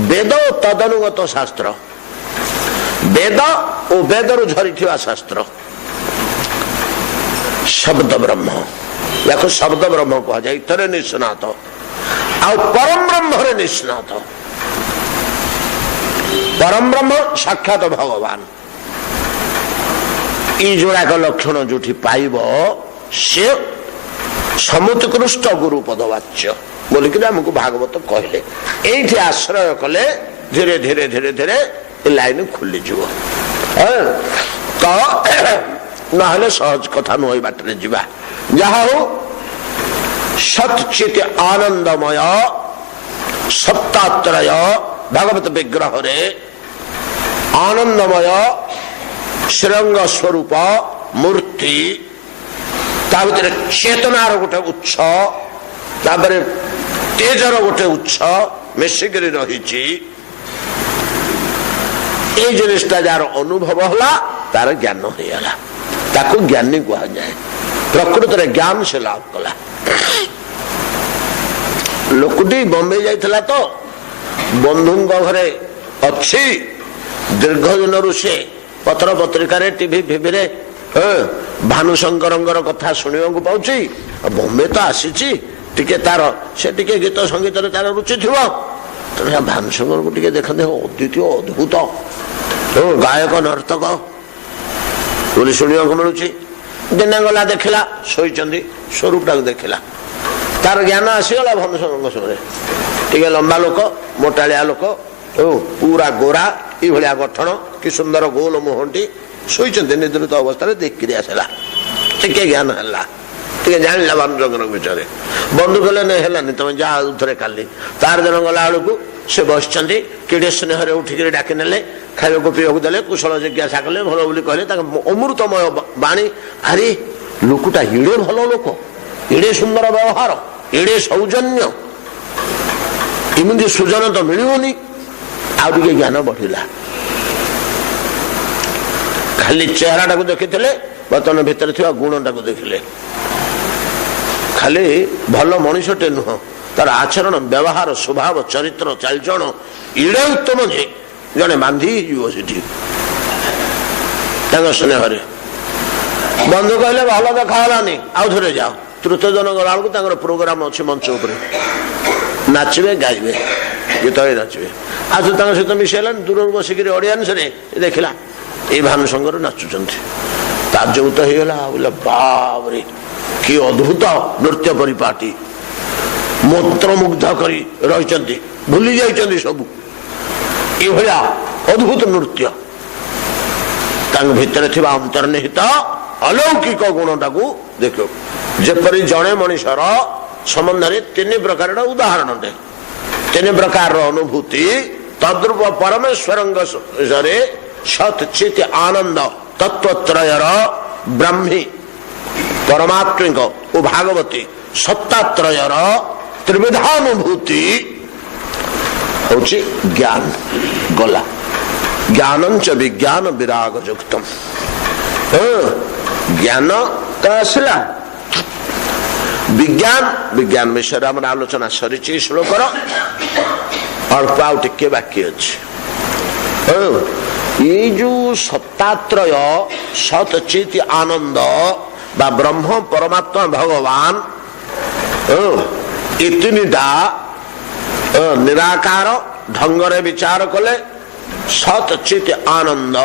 वेद और तदनुगत शास्त्र वेद और वेद रु झरी शास्त्र शब्द ब्रह्म या शब्द ब्रह्म कह जाए इतने निष्णात आ परम ब्रह्म निष्णात। परम ब्रह्म साक्षात भगवान ई जोड़ाक लक्षण जो पाइब से समुत्कृष्ट गुरु पदवाच्य बोलिक आमको भागवत कहले। ये आश्रय कले धीरे धीरे धीरे धीरे लाइन खुली जीव। तो नहले सहज कथा नुह बाटर जा जहा हो सचित आनंदमय सत्तात्रय भगवत विग्रह रे आनंदमय श्रृंग स्वरूप मूर्ति ता भीतर चेतनार गोटे उत्स तापर तेजर गोटे उत्स मिशिकी रही जिनिसटा जार अनुभव होला तार ज्ञान हो गला ताको ज्ञानी कहा जाए। प्रकृत रे ज्ञान से लाभ कला। लोकटी बॉम्बे जाइथला तो बंधु घरे अच्छी दीर्घ दिन से पत्र पत्रिका टीवी फिवी रे भानुशंकर कथा शुणा पाऊँ बॉम्बे तो आसी तार से टिके गीत संगीत तार रुचि थी भानुशंकर को टिके देखते अद्वितीय अद्भुत गायक नर्तक बोली शुणा मिलूँ दिन गला देखला शोचंदी स्वरूपटा देखला तार ज्ञान आसीगला भानुशंकर समय टिके लंबा लोक मोटालिया लोक पूरा गोरा ये गठन कि सुंदर गोल मुहंटी शोचंदी निद्रित अवस्था देखिरी आसला टिके ज्ञान है जाना भानुशंकर विषय बंधु कले नहीं है तुम जा थे काली तार दिन गला बेलू से बस किड़े स्नेह उठिक डाक ने खावा पीवा देले कुशल जिज्ञासा कले भल बोली कहले अमृतमय बाणी अरे लोकटा इड़े भल लोक इड़े सुंदर व्यवहार इड़े सौजन्य इमती सुजन तो मिलनी आगे ज्ञान बढ़ला खाली चेहरा टाक देखी बर्तमान भितर थी गुण टाक देखिले खाली भल मनुष्यटे नुह तार आचरण व्यवहार स्वभाव चरित्र चालचरण इड़े उत्तम जे जड़े बांधी स्नेह बंधु कहले भल देखालानी आउ थे जाओ तृतीय जन गला बेलू प्रोग्राम अच्छे मंच उपर नाचे गाइबे गीत नाचे आज सहित मिसेला दूर बसिक ऑडियंस रे देखला ये भानुशंकर नाचुंट ताज्जुब होगा बोले बाप रे कि अद्भुत नृत्य परिपाटी मंत्रमुग्ध करी रही भूली जाइए सब ये अद्भुत नृत्य भितर थिबा अंतर्निहित अलौकिक गुणटा को देख जेपरी जड़े मनुष्यर संबंध में तीन प्रकार उदाहरण दे तीन प्रकार अनुभूति तद्रूप परमेश्वर सत चित आनंद तत्वत्रयर ब्रह्मी परमात्मिक और भागवती सत्तात्रयर त्रिविधानुभूति होची ज्ञान गला ज्ञानं च विज्ञान विराग युक्तम ज्ञान तो आसला विज्ञान विज्ञान विषय आम आलोचना सरी श्लोकर अल्प आउ टिके बाकी अच्छे ये जो सत्तात्रय सतचित आनंद बा ब्रह्म परमात्मा भगवान ये तीनटा निराकार ढंगरे विचार कले सतचित आनंद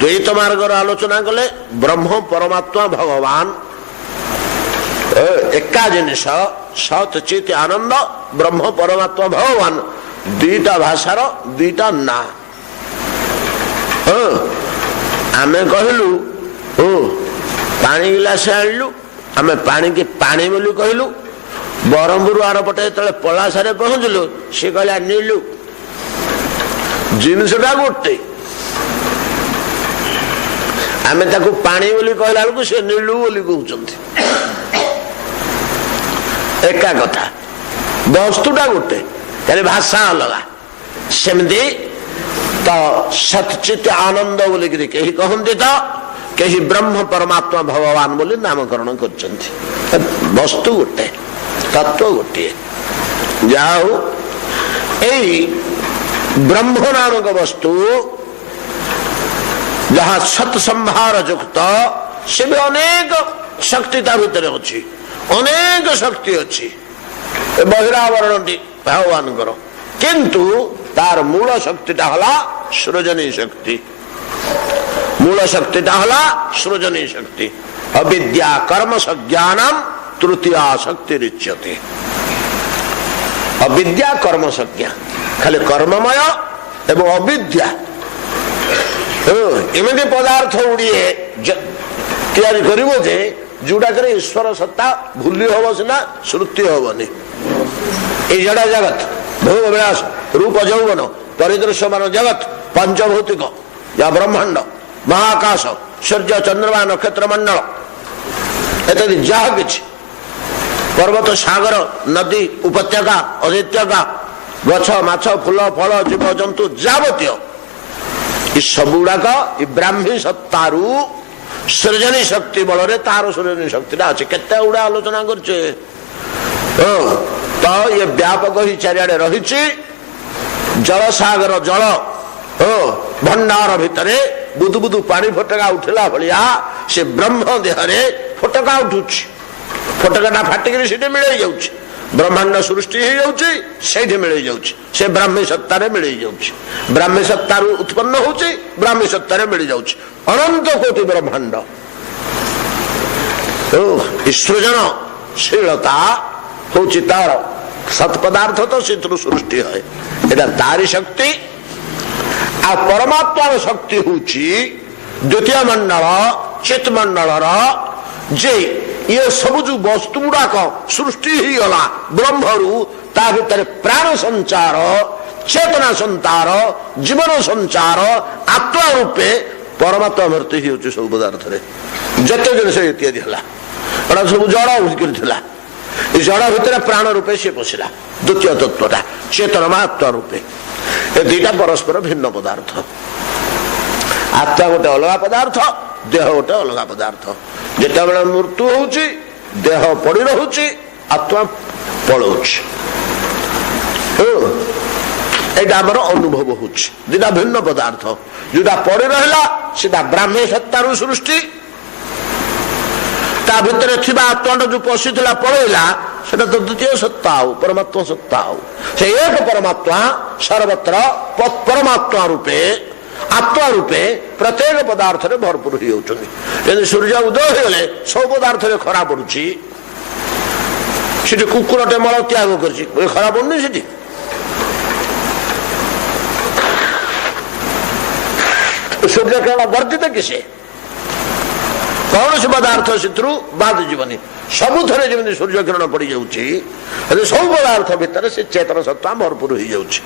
द्वैत मार्ग आलोचना कले ब्रह्म परमात्मा भगवान एका जिनिस सतचित आनंद ब्रह्म परमात्मा भगवान दुईटा भाषार दुईटा ना आमे कहलु पानी गिलास आणलु आमे पानी की पानी बोली कहलु बरहमपुर आर पटे जो पलासारे पहुंचलु सी कहला नीलु जिनसटा गोटे आमे ताकू पानी बोली कहला बेलू से नीलु बोली कहते एका कथा वस्तुटा गोटे तेरे भाषा अलगा सेमती तो सतचित आनंद बोलिक कहीं कहते तो कहीं ब्रह्म परमात्मा भगवान बोली नामकरण कर वस्तु गोटे तत्व गोटे जाओ यही ब्रह्म नामक वस्तु जहाँ सत संभार युक्त से भी अनेक शक्ति ता भीतर अच्छी अनेक शक्ति अच्छी बहिरावरण भगवान किंतु तार मूल शक्तिटा हला सृजनी शक्ति मूल शक्तिटा हला सृजनी शक्ति अविद्या कर्म सज्ञानम तृतीया शक्ति रिच्यते अविद्या कर्म सज्ञा खाली कर्ममय एवं अविद्या एमती पदार्थ गुड़िए तैयारी करिवो जे जोड़ा करे ईश्वर सत्ता भूली हम सीना श्रुति हेनी ये जड़ा जगत भोग विलास रूप यौवन परिदृश्यमान जगत पंचभौतिक या ब्रह्मांड महाकाश सूर्य चंद्रमा नक्षत्र मंडल इत्यादि जहा कि पर्वत सागर नदी उपत्यका अदित्यका गछ माछ फूल फल जीव जंतु जावतीय सब गुड़ाक ब्राह्मी सत्तारू सृजनी शक्ति बल तार सृजनी शक्ति अच्छे केते गुड़ा आलोचना करछे तो ये व्यापक ही चारिआडे रही जल सागर जल भंडार भितर बुदु बुदु पानी फटका उठला भलिया से ब्रह्म देहरे फटका उठुछि फटकाटा फाटिक मिले जाउछि ब्रह्मांड सृष्टि हो जाउछि सेठी मिले जाउछि से ब्राह्मी सत्तारे मिले जाउछि ब्राह्मी सत्तारू उत्पन्न होछि ब्राह्मी सत्तारे मिले जाउछि अनंत कोटि ब्रह्मांड सृजनशीलता होछि तार सत्पदार्थ तो सिद्धु सृष्टि है एटा तारी शक्ति आ परमात्मा शक्ति होछि द्वितीय मंडल चित मंडल जे ये सब जो वस्तु गुड़ाक सृष्टि ही गला ब्रह्मरु ता भीतर प्राण संचार चेतना संचार जीवन संचार आत्मा रूपे परमात्मा मूर्ति ही होछि सब पदार्थ रे जते जिनस इत्यादि हला एटा सब जड़ होइकरिथिला ए जड़ भीतर प्राण रूपे से पसिला द्वितीय तत्वटा चेतना आत्मा रूपे ए दुईटा परस्पर भिन्न पदार्थ आत्मा गोटे अलग पदार्थ देह गोटे अलग पदार्थ जिते बेले मृत्यु होउछि देह पड़ी रहुछि आत्मा पळौछि एटा हमर अनुभव होउछि दुईटा भिन्न पदार्थ जोटा पड़ी रहला सीधा ब्राह्मी सत्तारू सृष्टि ता भितर थिबा आत्मा जो पसिथिला पळैला सेटा तो द्वितीय सत्ता हो परमात्मा सत्ता हो से एक परमात्मा सर्वत्र परमात्मा रूपे आत्मा रूपे प्रत्येक पदार्थ रे भरपूर ही होउछनी सूर्य उदय होले सब पदार्थ रे खरा पड़ुछि कुकुरटे मल त्याग करछि खरा पड़ुनी सेठी सूर्य किरण वर्जित किसे कौन से पदार्थ शत्रु बाद जीवनी सबुथरे जमी सूर्य किरण पड़ जाउछि सब पदार्थ भितर से चेतन सत्ता भरपूर हो जाउछि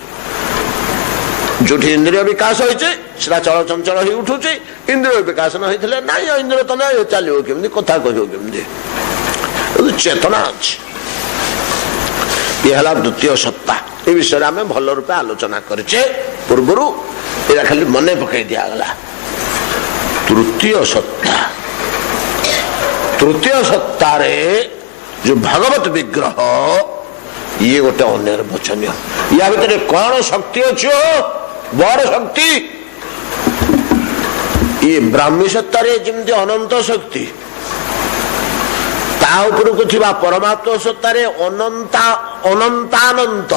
जो इंद्रिय विकास होइछे सेटा चल चंचल ही उठुछि इंद्रिय विकास न होइथिले नाइ इंद्रिय तो नाइ चलियो केमनी कथा कहियो केमनी चेतना अछि ये हला द्वितीय सत्ता ए विषय रे हमें भल रूपे आलोचना करछे पूर्वरु एरा खाली मने पकई दिया गला तृतीय सत्ता रे जो भगवत विग्रह ये गोटे अनिर्वचनीय या भीतर कौन शक्ति अच्छी बड़ शक्ति ये ब्राह्मी सत्ता रे जमती अनंत शक्ति ता उपरकु थिबा परमात्मा सत्ता रे अनंतानंत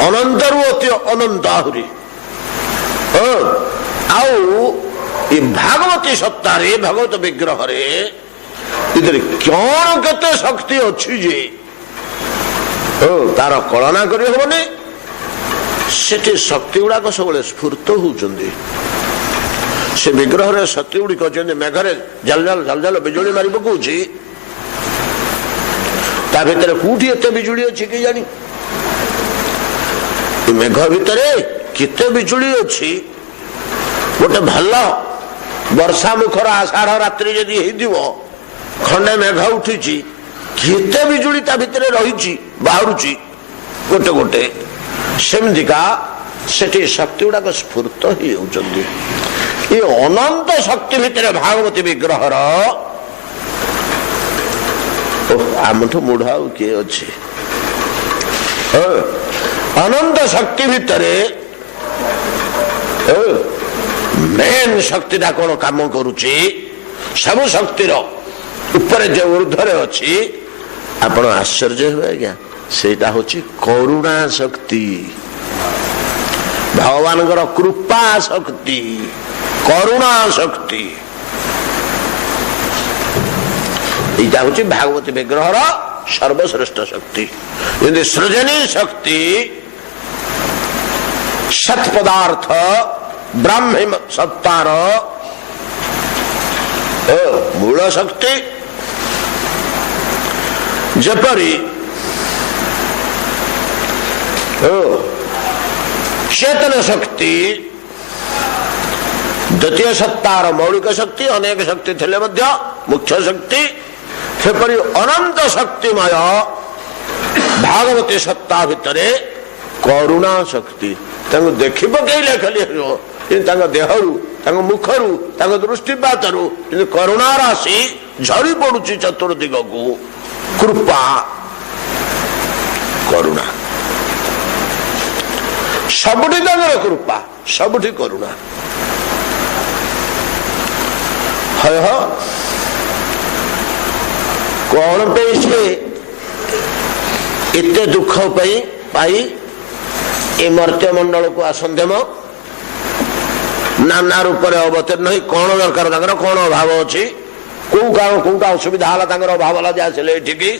अनंतरु अति अनंत आहुरी आउ ये भागवती सत्ता रे भगवत विग्रह रे इधर कौन केते शक्ति अच्छी जे तार कलना करी हबनी सेठी शक्ति गुड़ाक सब स्फूर्त होउचंदी से विग्रह रे शक्ति गुड़ी कहते मेघरे जल जल जल जल बिजुली मारी पकाउछि ता भितर कोठी एते बिजुली अछि कि जानी मेघ भितर केते बिजुली अछि गोटे भल वर्षा मुखर आषाढ़ रात्रि जदि हेदिवो खंडे मेघ उठिछि केते बिजुली ता भितर रहिछि बाहरुछि गोटे गोटे सेमदिका सेठी शक्ति गुड़ाक स्फूर्त ही होउचंदी ये अनंत शक्ति भितर भागवती विग्रह आमठू मूढ़ा किए अच्छे अनंत शक्ति भितर मेन शक्ति कौन काम करुची सब शक्तिर ऊपर जो ऊर्ध्वरे अच्छी आपण आश्चर्य हुए आज्ञा सेटा होची करुणा शक्ति भगवान कृपा शक्ति करुणा शक्ति यहाँ हूँ भागवती विग्रह सर्वश्रेष्ठ शक्ति सृजनी शक्ति सत पदार्थ ब्राह्मी सत्तार मूल शक्ति जपरी चेतन शक्ति द्वितीय सत्तार मौलिक शक्ति अनेक शक्ति थिले मध्य मुख्य शक्ति सेपरी अनंत शक्तिमय भागवती सत्ता भितरे करुणा शक्ति देखि पकईले खाली देहरु मुखरु दृष्टिपात करुणा राशि झड़ी पड़ुची चतुर्दिग को कृपा करुणा सबुठी कृपा सबुठी करुणा है कौन पे से इतने दुख पाई ए मर्त्य मंडल को आसंदेम नाना रूप में अवतीर्ण हो कौन दरकार कौन अभाव अच्छी कौटा असुविधा है अभाव है आसिले ये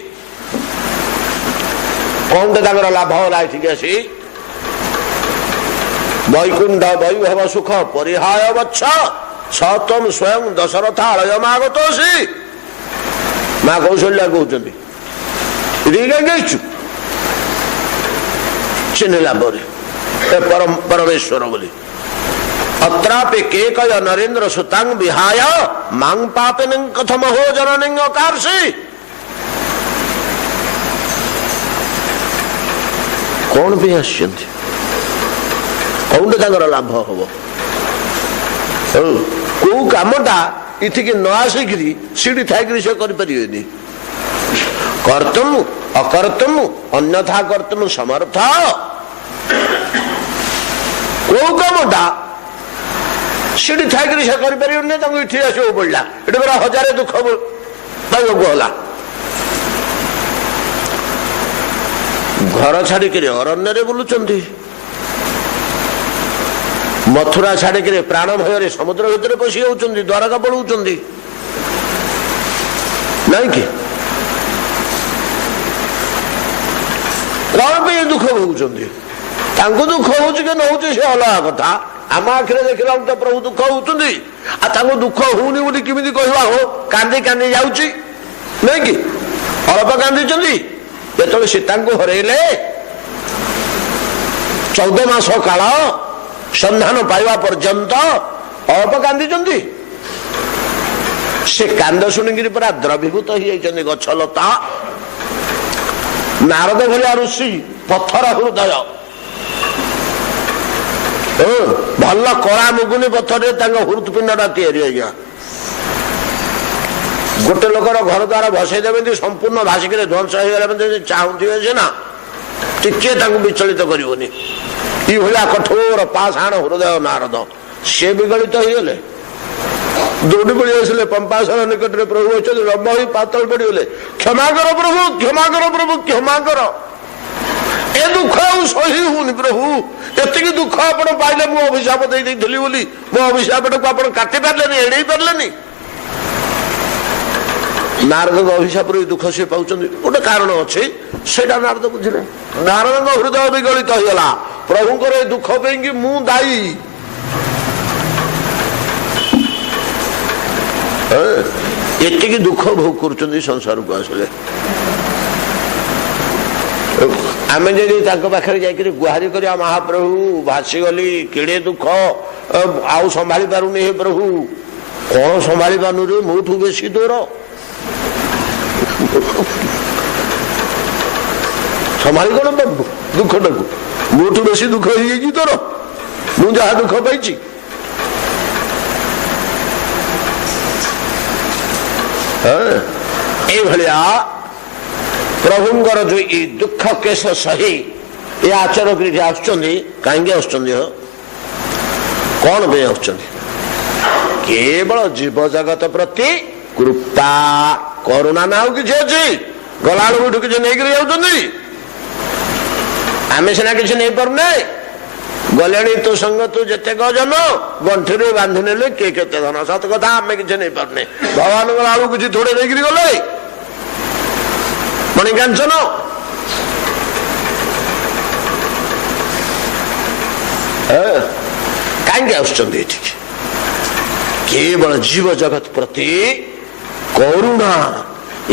कौटे लाभ है आसी वैकुंठ वैभव सुख परिहाय वत्स सतम स्वयं दशरथ आलय मागतोसी माँ कौशल्या कहते चिन्हला परमेश्वर बोली अत्रापि केकय नरेन्द्र सुतांग विहाय मांग पापिन कथम हो जननिंग कार्षि कौन भी आसछन्ति कौन लाभ हम को कामटा इथिकी न आसिकी सीढ़ी थाई से करें कर्तुम अकर्तुम अन्यथा कर्तुम समर्थ को कामटा सीढ़ी थाई से करें इठी आसो पड़ा ये पूरा हजार दुख पाला घर छाड़िक अरण्य बुलुंट मथुरा छाड़िक प्राण भय समुद्र भितर पशि जाऊँ द्वारका पलाऊँ नहीं कि कौन पे दुख भोगुंट दुख हो से अलग कथा आम आखिरे देखला तो प्रभु दुख होती दुख होनी बोली किमी कहवा हो कांदी कांदी जाऊँगी नहीं कि अल्प कांदी जो सीता को हरइले 14 मास काल संधान पाइबा पर्यंत अल्प कांदी से कांद शुणिकी पूरा द्रवीभूत हो गछलता नारद भलिया ऋषि पत्थर हृदय भल कड़ा मुगुनी पत्थर हृदपिंडा या गोटे लोकर घर द्वारा भसई देवे संपूर्ण भाषिक ध्वंस हो चाहूे सीना टिके विचलित करनी ये कठोर पाषाण हृदय नारद सी विगलित होगले दौड़ी पड़ी आसिले पंपाशर निकट में प्रभु अच्छे लम्ब ही पातल पड़गले क्षमा कर प्रभु क्षमा कर प्रभु क्षमा कर ए दुख सही हूँ प्रभु ये दुख आप पाइले मु अभिशाप दे बोली मो अभिशाप को आप काटि पारे एड़े पारे नारद अभिशाप दुख सी पाँच गोटे कारण अच्छे से नारद बुझे नारद हृदय विगलित होगा प्रभुंर दुख पे मु दायी ये दुख भोग कर संसार को आसिले आम जाखे जा गुहारी कर महाप्रभु भासीगली किड़े दुख आउ संभाली पारुनी हे प्रभु कौन संभाली पानु रे मोठू बेसी दूर संभाली कौन दुखटा को मोठू बेसी दुख हो तोर मु जहा दुख पाई प्रभुंर जो ये दुख केश सही ये आचरण कहीं कौन पे केवल जीव जगत प्रति कृपा करुणा ना हो किसी अच्छी गला किसी नहीं जाऊँ आम सीना किसी नहीं पारे गले तो संग तू जिते गजन गंठी बांधि ने किए के धन सत कथा आम किसी नहीं पारे भगवान आलू किसी थोड़े नहीं गले मणिकांचन कहीं आसुच्चंदी एठिकी केवल जीव जगत प्रति करुणा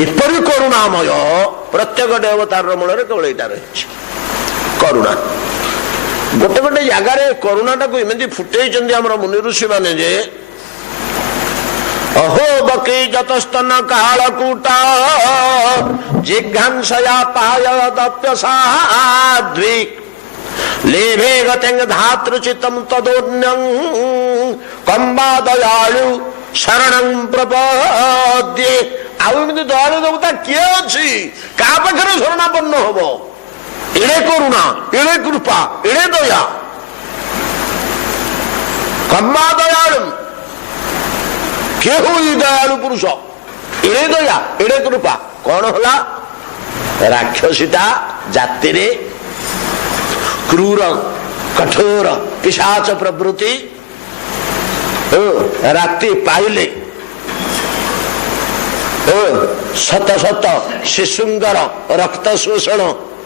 एपरी करुणामय प्रत्येक देवतार मूल केवल यहाँ रही करुणा गोटे गोटे जगार करुणा टाक एमती फुटे मुनि ऋषि मैंने जे अहो बकी जतस्तन कालकूटा जिघांसया पायदप्यसाध्वी लेभे गतेंग धातृचितम तदोन्यं कंबा दयालु शरणं प्रपद्ये आउमती दयालु देवता किए अच्छी का पाखरे शरणापन्न हम एड़े करुणा एड़े कृपा एड़े दया कंबा दयालु के हुई दयालु पुरुष एड़े दया एड़े कृपा कौन होला राक्षसीता जाति रे क्रूर कठोर पिशाच प्रवृत्ति राति पाइले शत शत शिशुंगर रक्त शोषण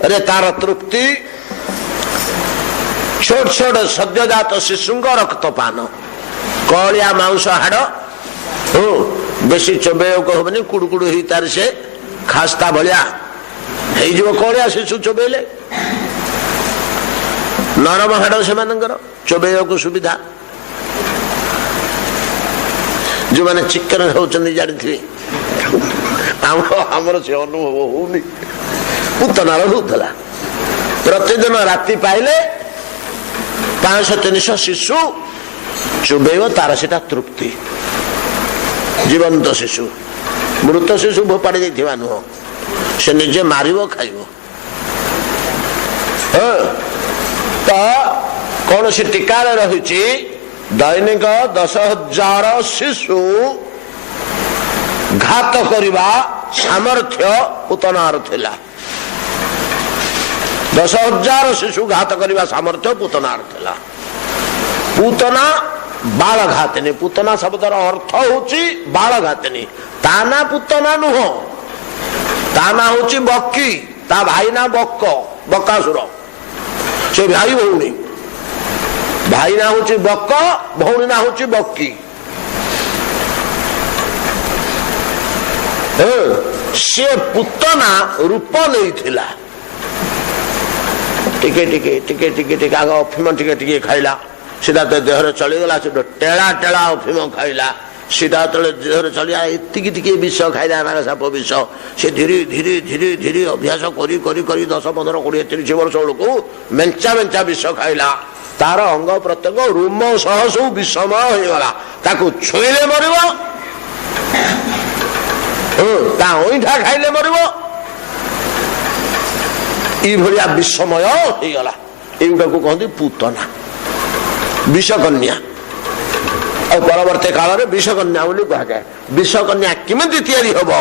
रे तार तृप्ति छोट छोट सद्यजात शिशुंग रक्तपान कलिया मांस हाड़ बेसी चोबेक हेनी कुड़कुड़ ही तार से खास्ता भलिया कलिया शिशु चोबेले नरम हाड़ से चोबेक सुविधा जो मैंने चिकन खाऊँ जानी आमर से अनुभव होनी पुतनार होता प्रतिदिन राति पाइले 500-300 शिशु चुबेब तार से तृप्ति जीवंत शिशु मृत शिशु भोपाड़ी जाइथिबा नुह से निजे मारिबो खाइबो तो कौन सी टीका रही दैनिक 10,000 शिशु घात करने सामर्थ्य पुतनार थिला 10,000 शिशु घात करने सामर्थ्य पुतनार थिला पुतना बाल घातिनी पुतना शब्दर अर्थ होची बाल घातिनी ताना पुतना नुह ताना होची बक्की ता भाई ना बक्क बक्कासुर से भाई भौणी भाई ना होची बक्क भौणी ना होची बक्की से पुतना रूप नहीं थिला टिके टिके टिके टिके टिके आग अफिम टिके टिके खाइला सीधा तो देहर चलीगला टेड़ा टेड़ा अफिम खाइला सीधा तो देहर चलिया एतिकी टिके विष खाइला साप विष से धीरे धीरे धीरे धीरे अभ्यास करी करी करी 10, 15, 20, 30 वर्ष बेलू मेंचा मेंचा विष खाइला तार अंग प्रत्यंग रोम सह सब विषमय होगला ताकू छुईले मरिब ईठा खाइले मरिब ये विषमय होगला युटा को कहते पुतना विषकन्या और परवर्ती काल में विषकन्या बोली कहुए विषकन्या किमिति तैयारी हम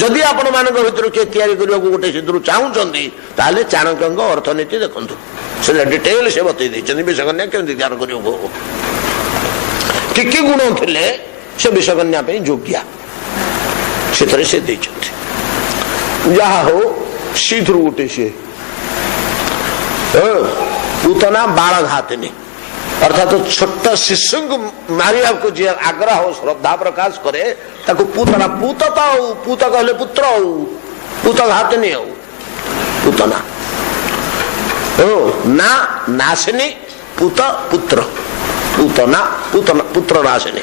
जदि आपण मान भर किए तैयारी करने को गोटे सिद्धू चाहूँगी ताले चाणक्य अर्थनीति देखु से डिटेल से बतई विषकन्या केमती तैयार कर कि गुण थे से विषकन्या योग्या से जहा हो सीधु गोटे सी पुतना बाल घातिनी अर्थात तो छोट शिशु को मारिया को जी आग्रह श्रद्धा प्रकाश करे ताको पुतना पूत तो पूत कहले पुत्र पूत घातिनी पुतना ना नाशिनी पुत पुत्र पुतना पुतना पुत्र नाशिनी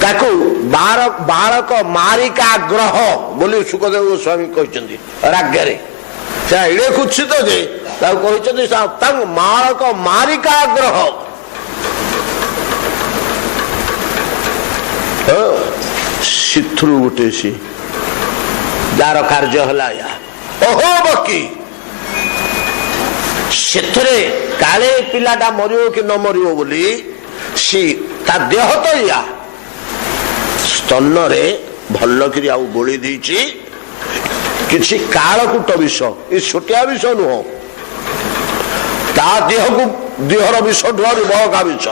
ताको बालक मारिका ग्रह बोली सुखदेव गोस्वामी कहते राज्ञे एड़े कुत्सित जे बालक मारिका ग्रह शिथ्रु गोटे सी जार कार्य है ओहो बकी से काले पिलाटा मरियो कि न मरियो बोली सी ता देह तो या स्तन रे भल कि बोली देछि किसी कालकूट विष ये छोटिया विष नुह ता देह को देहर विष ढुआरी बहका विष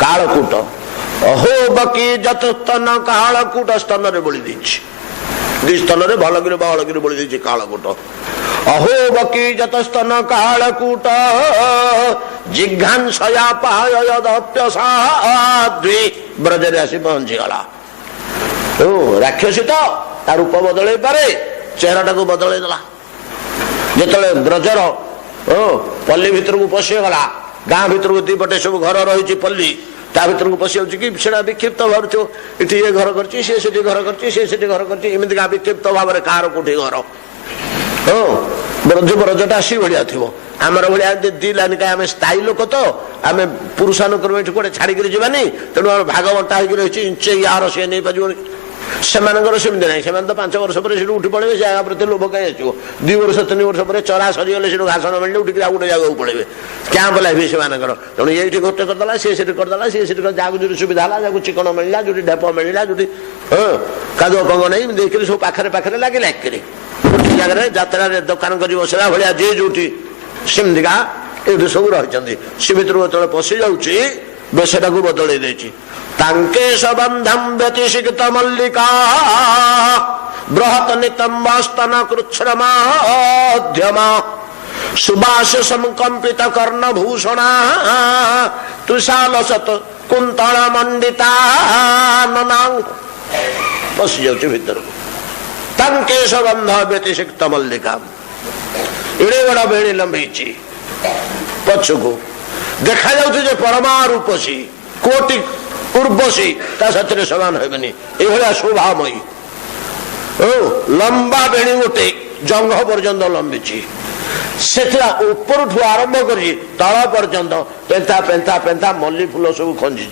कालकूट अहो बकी जत स्तन कालकूट स्तन रे बोली देछि दी स्तन रे भल कि बहल कि बोली देछि कालकूट अहो बकी जतस्तन कालकूट जिघांसया पायदप्यसाध्वी ब्रजरे आसी पहुंची गला। राक्षसी तो तार रूप बदल पारे चेहराटा को बदल देला। जिते ब्रजर पल्ली भितर को पशिगला गाँ भितर को दीपटे सब घर रही पल्ली ता भर को पशि कि विक्षिप्त भाव ये घर कर घर कर घर कर विक्षिप्त भाव में कार कौटी घर ब्रज ब्रजटा सी भाया थी आमर भाया दी लाइन कहीं स्थायी लोक तो आम पुरुषानुक कौटे छाड़ी जावानी तेणु भाग बंटा होती इंचे यार सी नहीं पार सेमानकर सेमती ना से 5 वर्ष पर उठी पड़े से प्रति लोभ कहीं आसो 2 वर्ष 3 वर्ष पर चरा सरीगले से घास न मिले उठिक गोटे जगह पड़े कैंप लाइफ से तेणु ये गोटे करदेला सी करदेला सी जहाँ जो सुविधा है जहाँ चिकन मिलला जो ढेप मिलला जो कादुआ पंग नहीं देखिए सब पाखे पाखे लगे लाइक जगह जात्रा दुकान कर बसला भाया जी जो सेमतिका ये सब रही सी भर जो पशि जाऊँगी बेशटा को बदल देती तांके सबंधम व्यतिषिक्त मल्लिका बृहत नितंबस्तन कृच्छ्रमाध्यमा सुबास संकंपित कर्ण भूषणा तुषालसत कुंतल मंडिता ननांग पशि जाऊँ भीतर तांके सबंध व्यतिषिक्त मल्लिका एड़े बड़ा बेड़ी लंबी पछकू देखा जाऊँ परमा रूपसी कोटि उर्वशी साथी समान हेनी ये शोभामयी लंबा बेणी गोटे जंघ पर्यंत लंबी से ऊपर आरंभ कर तल पर्यंत पेंथा पेंथा पेंथा मल्ली फूल सब खंजी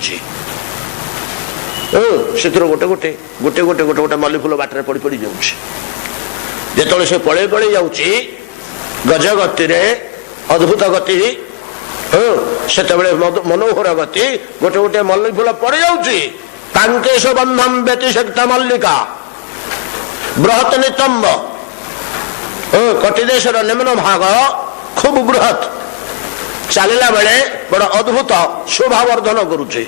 से गोटे गोटे गोटे गोटे गोटे गोटे मल्ली फूल बाटर पड़ पड़ जाते से पड़े पड़े जाऊँगी गज गति अद्भुत गति से मनोहर गति गोटे गोटे मल्ली फूल पड़ जाऊँगी कांकेश बंधम व्यतिषिक्त मल्लिका बृहत नितंब कटिदेशर निम्न भाग खूब बृहत चलला बेले बड़ अद्भुत शोभावर्धन करुचे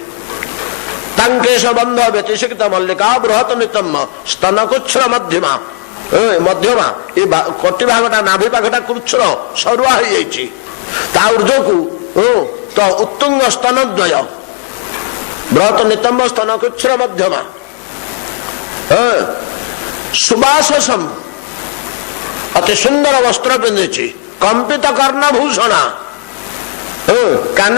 तांकेश बंध व्यतिषिक्त मल्लिका बृहत नितंब स्तनकुच्छ्र मध्यमा मध्यमा ये कटी भागटा नाभि भागटा कृच्छ्र सरुआ हो जाइए ऊर्ज को तो उत्तुंग स्तनद्वय बृहत नितंब स्तनकुच्छ्र मध्यमा सुबासम अति सुंदर वस्त्र पिंधि कंपित कर्ण भूषणा कान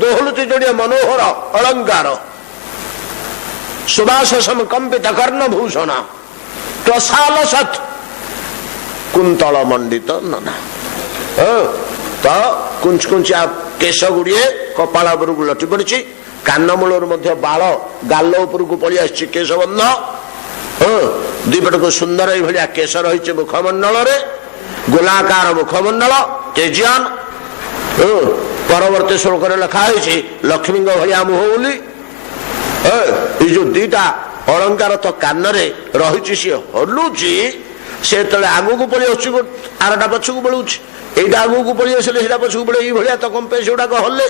दोहलुति जोड़िए मनोहर अलंकार सुबासम कंपित कर्ण भूषणा त्वसालसत कुंतल मंडित नना तो कुंच कुंचिया केश गुड़िए कपाल उपरक लटि पड़ी कान मूलर बाल गाल उपरक पड़ी आस केशबंध दीपट को सुंदर ये केश रही मुखमंडल गोलाकार मुखमंडल तेजियान परवर्ती श्लोक लिखाई लक्ष्मी भाया मुह बोली ये जो दीटा अलंकार तो कान रही सी हलुची से आग को पड़ी आरटा पछक पड़ूची यहीटा आग को पड़ी आसे पछक पड़े ये तो कंपेश गुड़ाक हल्ले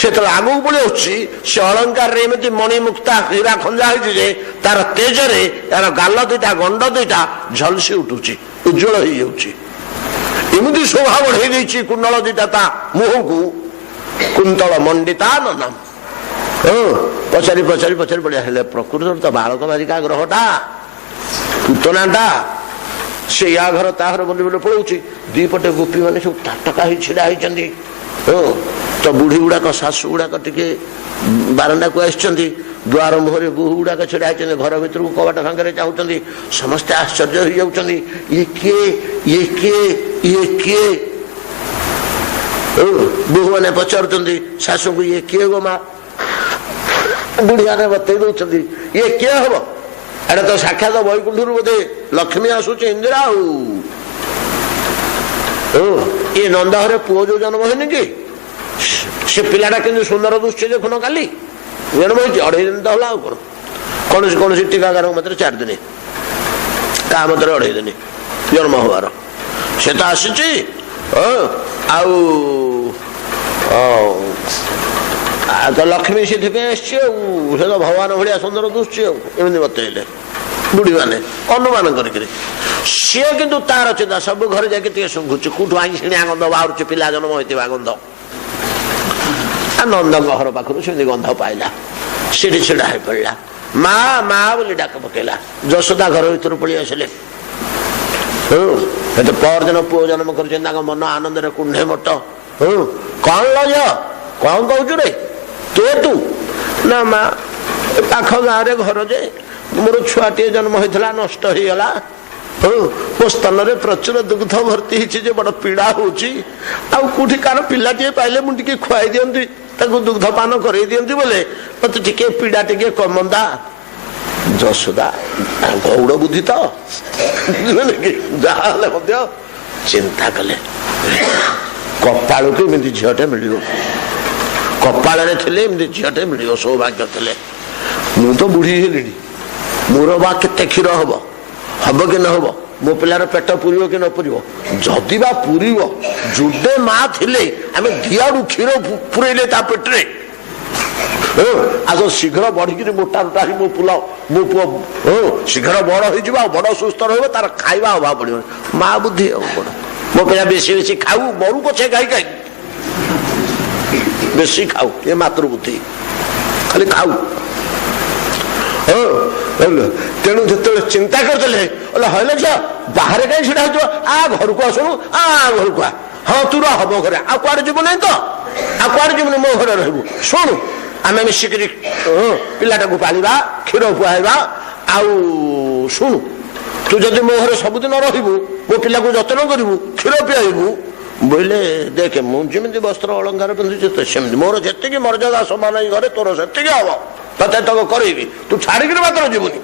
से आग को पड़ी से अलंकार एमती मणि मुक्ता हीरा खंजा हो तार तेजरे तार गाल दुईटा गंड दुईटा झलसी उठुची उज्जवल हो जामती शोभा बढ़े कुंडल दुईटा ता मुह को कुंतल मंडिता नाम पचारि पचारि पचारि बढ़िया हेले प्रकृति तो बालक बालिका ग्रहटा पूतनाटा से या घर ता घर बोली बोली पड़ोची दीपटे गोपी मैंने सब टाटका ही छिड़ा होती तो बुढ़ी गुड़ाक शाशु गुड़ाक टे बारंडा को आसुँच द्वार मुहर बोहू गुड़ाक छिड़ा होती घर भर को कबाट भांगे चाहते समस्ते आश्चर्य हो जाती ये किए ये किए ये किए बोहू मैंने पचारुंट शाशु को ये किए गो माँ बुढ़िया ने बतई दौरान ये किए हम एटा तो साक्षात वैकुंठ बोधे लक्ष्मी आसूचे इंदिरा ये नंदाहरे पुओ जो जन्म है कि से पिलाटा कि सुंदर दुष्ट देखुन काली जन्म हो 2.5 दिन तो हला कौन कौन टीकाकार मात्र 4 दिन क्या मत 2.5 दिन जन्म हबार से तो आसी तो लक्ष्मी से तो भगवान भाया सुंदर दुष्ट एमती बतईले बुढ़ी मैंने अनुमान कर सी किंतु तार चिंता सब घर जाके शुंघुच कौटू आई शीणिया गंध बाहर पिला जन्म होता गंध नंद घर पाखु से गंध पाइला सीढ़ी छिड़ा हो पड़ा माँ माँ बोली डाक पकेला यशोदा घर भर पलि आसिले तो परदिन पुओ जन्म कर मन आनंद कुंडे मट कौन लज कौन कहु रे के तू ना माँ पाख गाँव रे घर जे मोर छुआटे जन्म होता नष्ट हो गला मो स्तन में प्रचुर दुग्ध भर्ती हो बड़ पीड़ा होठी कार पिलाटे पाइले मुझे खुआई दिंती दुग्ध पान कर दिंती बोले मत टे पीड़ा टे कमंदा यशोदा गौड़ बुद्धि तो जहाँ चिंता कले कपाल को एमती झीटे मिल कपाल थे झीटे मिल सौभाग्य थे मु तो बुढ़ी हेली मोर बा केते क्षीर हम हम कि न हम मो पिलार पेट पूरी कि न पूरी जदि बा पूरी जुडे माँ थे आम दियाड़ू क्षीर पूरे पेट्रे आज शीघ्र बढ़ी मोटा रोटा मो पुला मो पुओ शीघ्र बड़ हो बड़ सुस्थ रहा तार खाଇବା अभाव पड़ो माँ बुद्धि मो पिला बेसी बेसी खाऊ मरु पछे गाई गाई बेसी खाऊ ये मातृबुद्धि खाली खाऊ तेणु जो चिंता करते झिया बाहर कहीं छड़ा हो आ घर को आसुनु आ घर को हाँ तू रह मो घर आ कुआड़े जीवु नहीं तो आ कुआड़े जीवुनि मो घर रहबु शुणु आम मिसिक पिलाटा को पालिबा क्षीर खुआइबा आउ शुणु तू जदि मो घर सबुदिन रहबु मो पिला को जतन करू क्षीर पिआबू बोले देखे मुझे वस्त्र अलंकार पिंधुचे तो सेमती मोर जी मर्यादा समान घरे तोर से हम ते तक करेबी तू छाड़िक मात्र जीवनी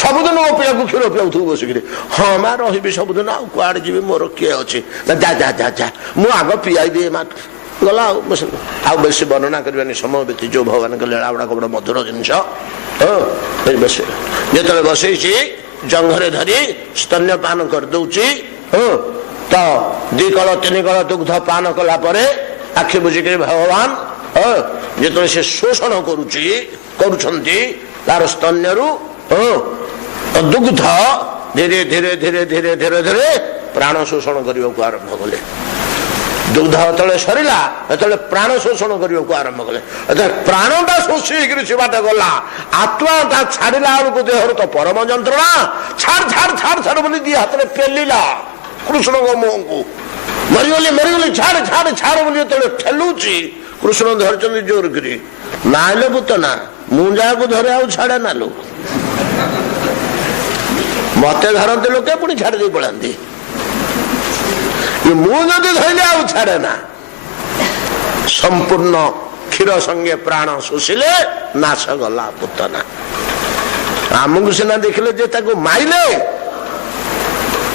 सबुदिन मो पिला को क्षीर पिआऊ बसिक हाँ माँ रही सबुदिन आ कुआड़े जी मोर किए अच्छे जा जा जा जा मु आग पिआई दिए माँ गला आउ बेसी वर्णना करवानी समय बीती जो भगवान के लीला गुड़ाक बड़ मधुर जिनस बस जो बसई जंघरे धरी स्तन्यपान कर दौची तो दी कल तीन कल दुग्ध पान कला आखि बुझिक भगवान जो से शोषण करुँच तार स्तन्यरू दुग्ध धीरे धीरे धीरे धीरे धीरे धीरे प्राण शोषण करने को आरंभ कले दुग्ध जो सरला जो प्राण शोषण करने को आरंभ कले प्राणटा शोषी बाटे गला आत्मा छाड़ा बेलू देहर तो परम जंत्रणा छाड़ छाड़ छाड़ छाड़ बोली दी हाथ में पेलिला कृष्ण को मुह को मरीगली छाड़ छाड़ छाड़ बोली जो ठेलुची कृष्ण धरती जोर करी नाले पुत ना मुंजा को धरे आ छाड़े ना लो मत धरते लोके पुणी छाड़ दे पड़ाती मुझे धरले आ छाड़े ना संपूर्ण क्षीर संगे प्राण शोषिले नाश गला पुतना आमको सीना देखले जे माइले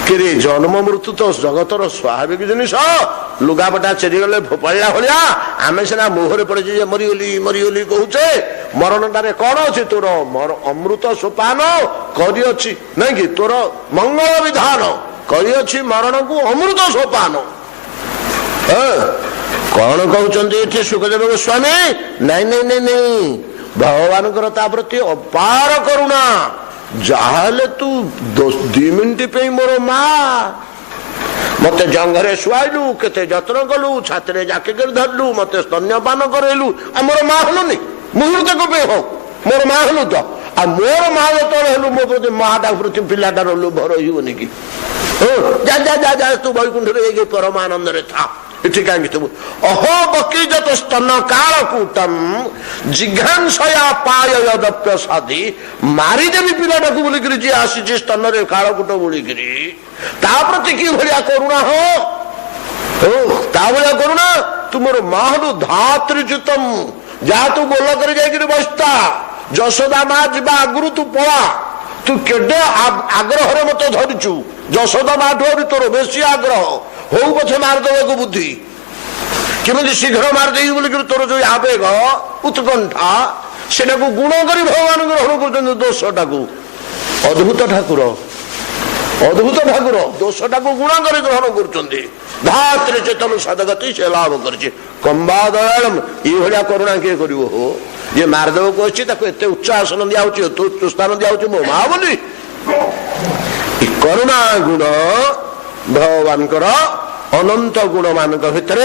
कि जन्म मृत्यु तो जगतर स्वाभाविक जिनिस लुगापटा चेरीगले फोपाड़ा भाया आम सीना मुहरे पड़े मरीगली मरीगली कहूचे मरणटारे कौन अच्छी तोर अमृत सोपान करी नहीं कि तोर मंगल विधान करी मरण को अमृत सोपान कौन कहते सुखदेव गोस्वामी नहीं नहीं नहीं नहीं भगवान प्रति अपार करुणा जाहले तू 2 मिनिट पे मोर माँ मत जंघरे शुआलु केते जत्न कलु छाती जाके धरलु मत स्तन्यपान करेलु मोर माँ हलुनि मुहूर्त को पे हो मोर माँ हलु तो आ मोर माँ जो हेलु मो प्रति माटा प्रति पिलाटार लोभ रही कि जा जा जा जा तू वैकुंठ परमानंद रे था इठी कहीं तू अहो बकीजत स्तन कालकूटम जिघांसया पायदप्य साधी मारिदेवी पिलाटा को बोलिकी जी आसी स्तन रे कालकूट बोलिकी ता प्रति कि भाया करुणा हो ता भाया करुणा तुमर माहलु धातृच्युतम जा तू गोल कर जाकर बसता यशोदा माँ जा आगु तू पला तू केडे आग्रह मत धरचु यशोदा माँ ठू तोर बेसी आग्रह हो पछे मारदेव को बुद्धि किमी शीघ्र मारदे बोल तोर जो आवेग उत्कंठा से गुण कर भगवान ग्रहण कर दोषटा को अद्भुत ठाकुर दोषटा को गुण कर ग्रहण कर धात्र चेतन सदगति से लाभ कर कंबा दयालम ये करुणा किए कर ये मारदेव को एत उच्च आसन दिया उच्च स्थान दिया मो माँ बोली करुणा गुण भगवान अनंत गुण मान भितर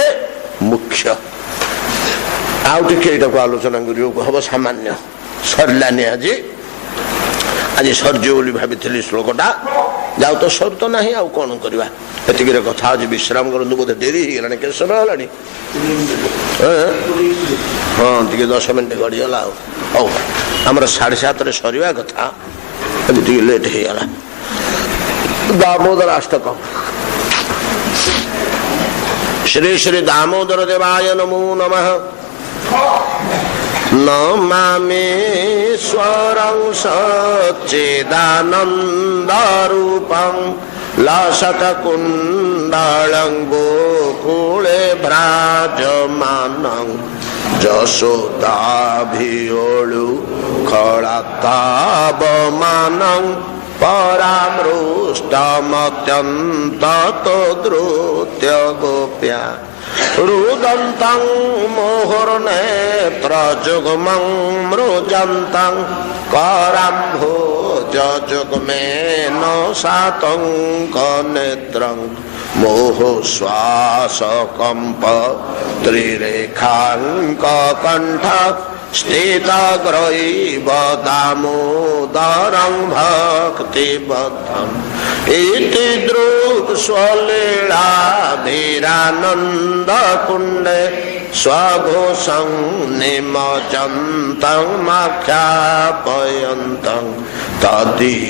मुख्य आउटे आलोचना हम सामान्य सरलानी आज आज सर्ज बोली भाई श्लोकटा जाऊ तो सर तो ना आउ कौन करवा ये कथा आज विश्राम करूँ बोधे डेरी हो के समय हाँ टे 10 मिनट गड़गला हौ आम 7:30 सरिया कथा टे लेट होगा दामोदर अष्टक श्री श्री दामोदर देवाय नमो नमः नमामीश्वरं सच्चिदानन्दरूपं लसत्कुण्डलं गोकुले भ्राजमानं जशोदाभियोळु खळातावमानं परामृष्टमत्यन्ततो धृत्य गोप्या रुदन्तं मोहर्नेत्रजुग्मं मृजन्तं कराम्भोजजुग्मेन सातङ्कनेत्रं मोहश्वासकम्प त्रिरेखाङ्ककण्ठ स्थितग्रैव दामोदरं भक्तिबद्धम् इति दृक्स्वलीलाभिरानन्दकुण्डे स्वघोषं निमज्जन्तं आख्यापयन्तं तदीयेषितकेषु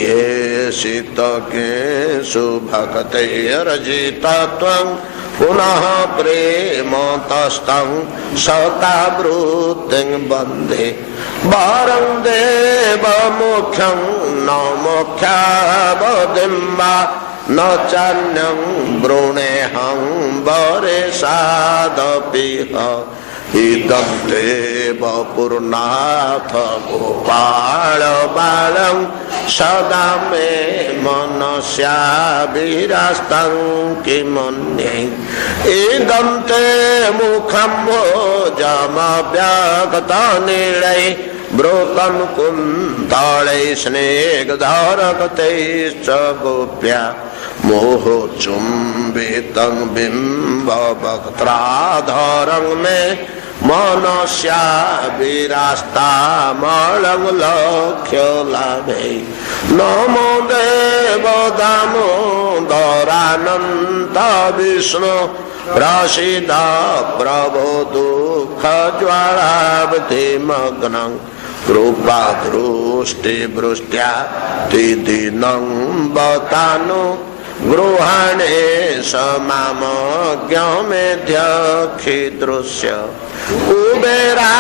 भक्तैरजितत्वं पुनः प्रेमतस्तं सतावृत्तिं वन्दे वरं देवमुख्यं न मुख्यावदिम्बा न चान्यं वृणेऽहं वरेशादपिह इदं देव पूर्णाथ गोपाल बालं सदा मे मनस्या विरास्तं किमन्ये इदं ते मुखं भोजमव्यक्तनीलै ब्रूतं कुन्तलै स्नेग्धरक्तैश्च गोप्या मोहचुम्बितं बिम्बवक्त्राधरं मे मनस्या विरास्तामलं लक्ष्यलाभे नमो देव दामोदरानन्द विष्णु प्रसीद प्रभो दुःखज्वालाब्धिमग्नं कृपादृष्टिवृष्ट्या तिदिनं बतानु गृहाणे समामज्ञमेध्यक्षिदृश्य कुबेरा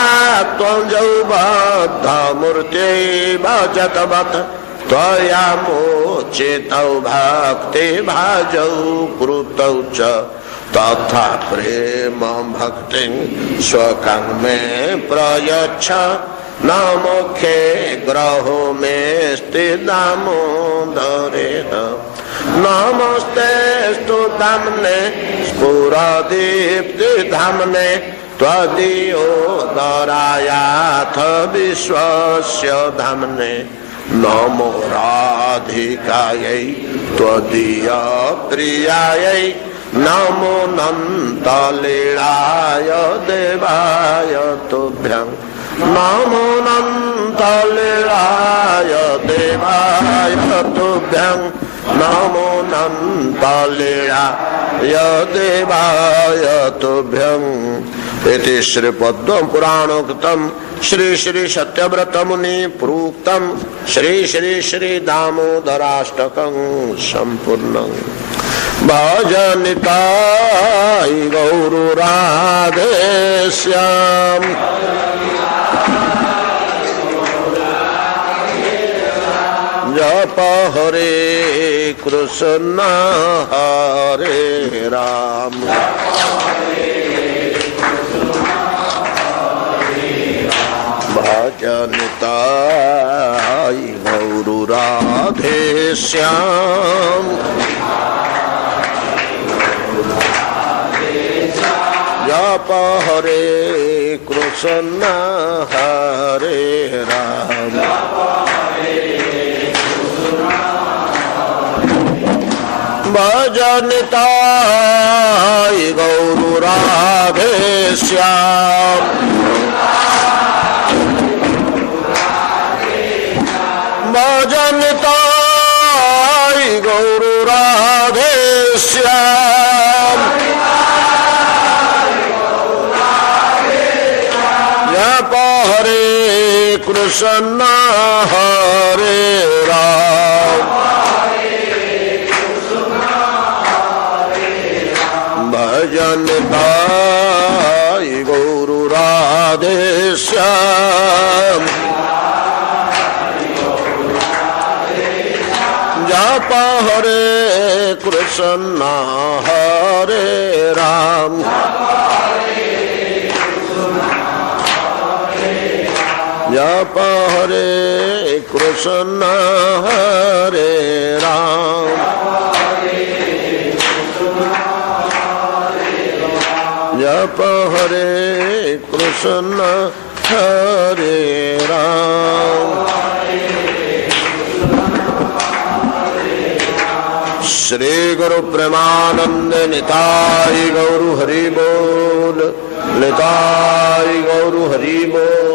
त्वं बद्धमूर्त्यै भजतवत् त्वया मोचितौ भक्तिभाजौ कृतौ च तथा प्रेम भक्तिं स्वकं मे प्रयच्छ न मुखे ग्रहो मे स्थिदामोदरेण नमस्ते स्तुताम्ने स्फुरदीप्तिधाम्ने त्वदीयोदरायाथ विश्वस्य धाम्ने नमो राधिकायै त्वदीय प्रियायै नमो नन्तलीलाय देवाय तुभ्यं नमो नन्तलीलाय देवाय तुभ्यं नमो नन्तलीलाय देवाय तुभ्यं इति श्री पद्म पुराणोक्तम श्री श्री सत्यव्रत मुनि प्रोक्तम श्री श्री श्री दामोदराष्टकं संपूर्णं भजनिताय गौर राधेश्याम जप हरे कृष्ण हरे राम भजनिताय गौर राधेश्याम जप हरे कृष्ण हरे राम निताय गौर राधे श्याम भजन निताय गौर राधे श्याम जप हरे कृष्ण हरे राम भजन निताय गौर राधे श्याम जप हरे कृष्ण हरे राम जप हरे कृष्ण हरे राम जप हरे कृष्ण हरे राम श्री गुरु प्रेमानंद निताय गौर हरि बोल निताय गौर हरि बोल।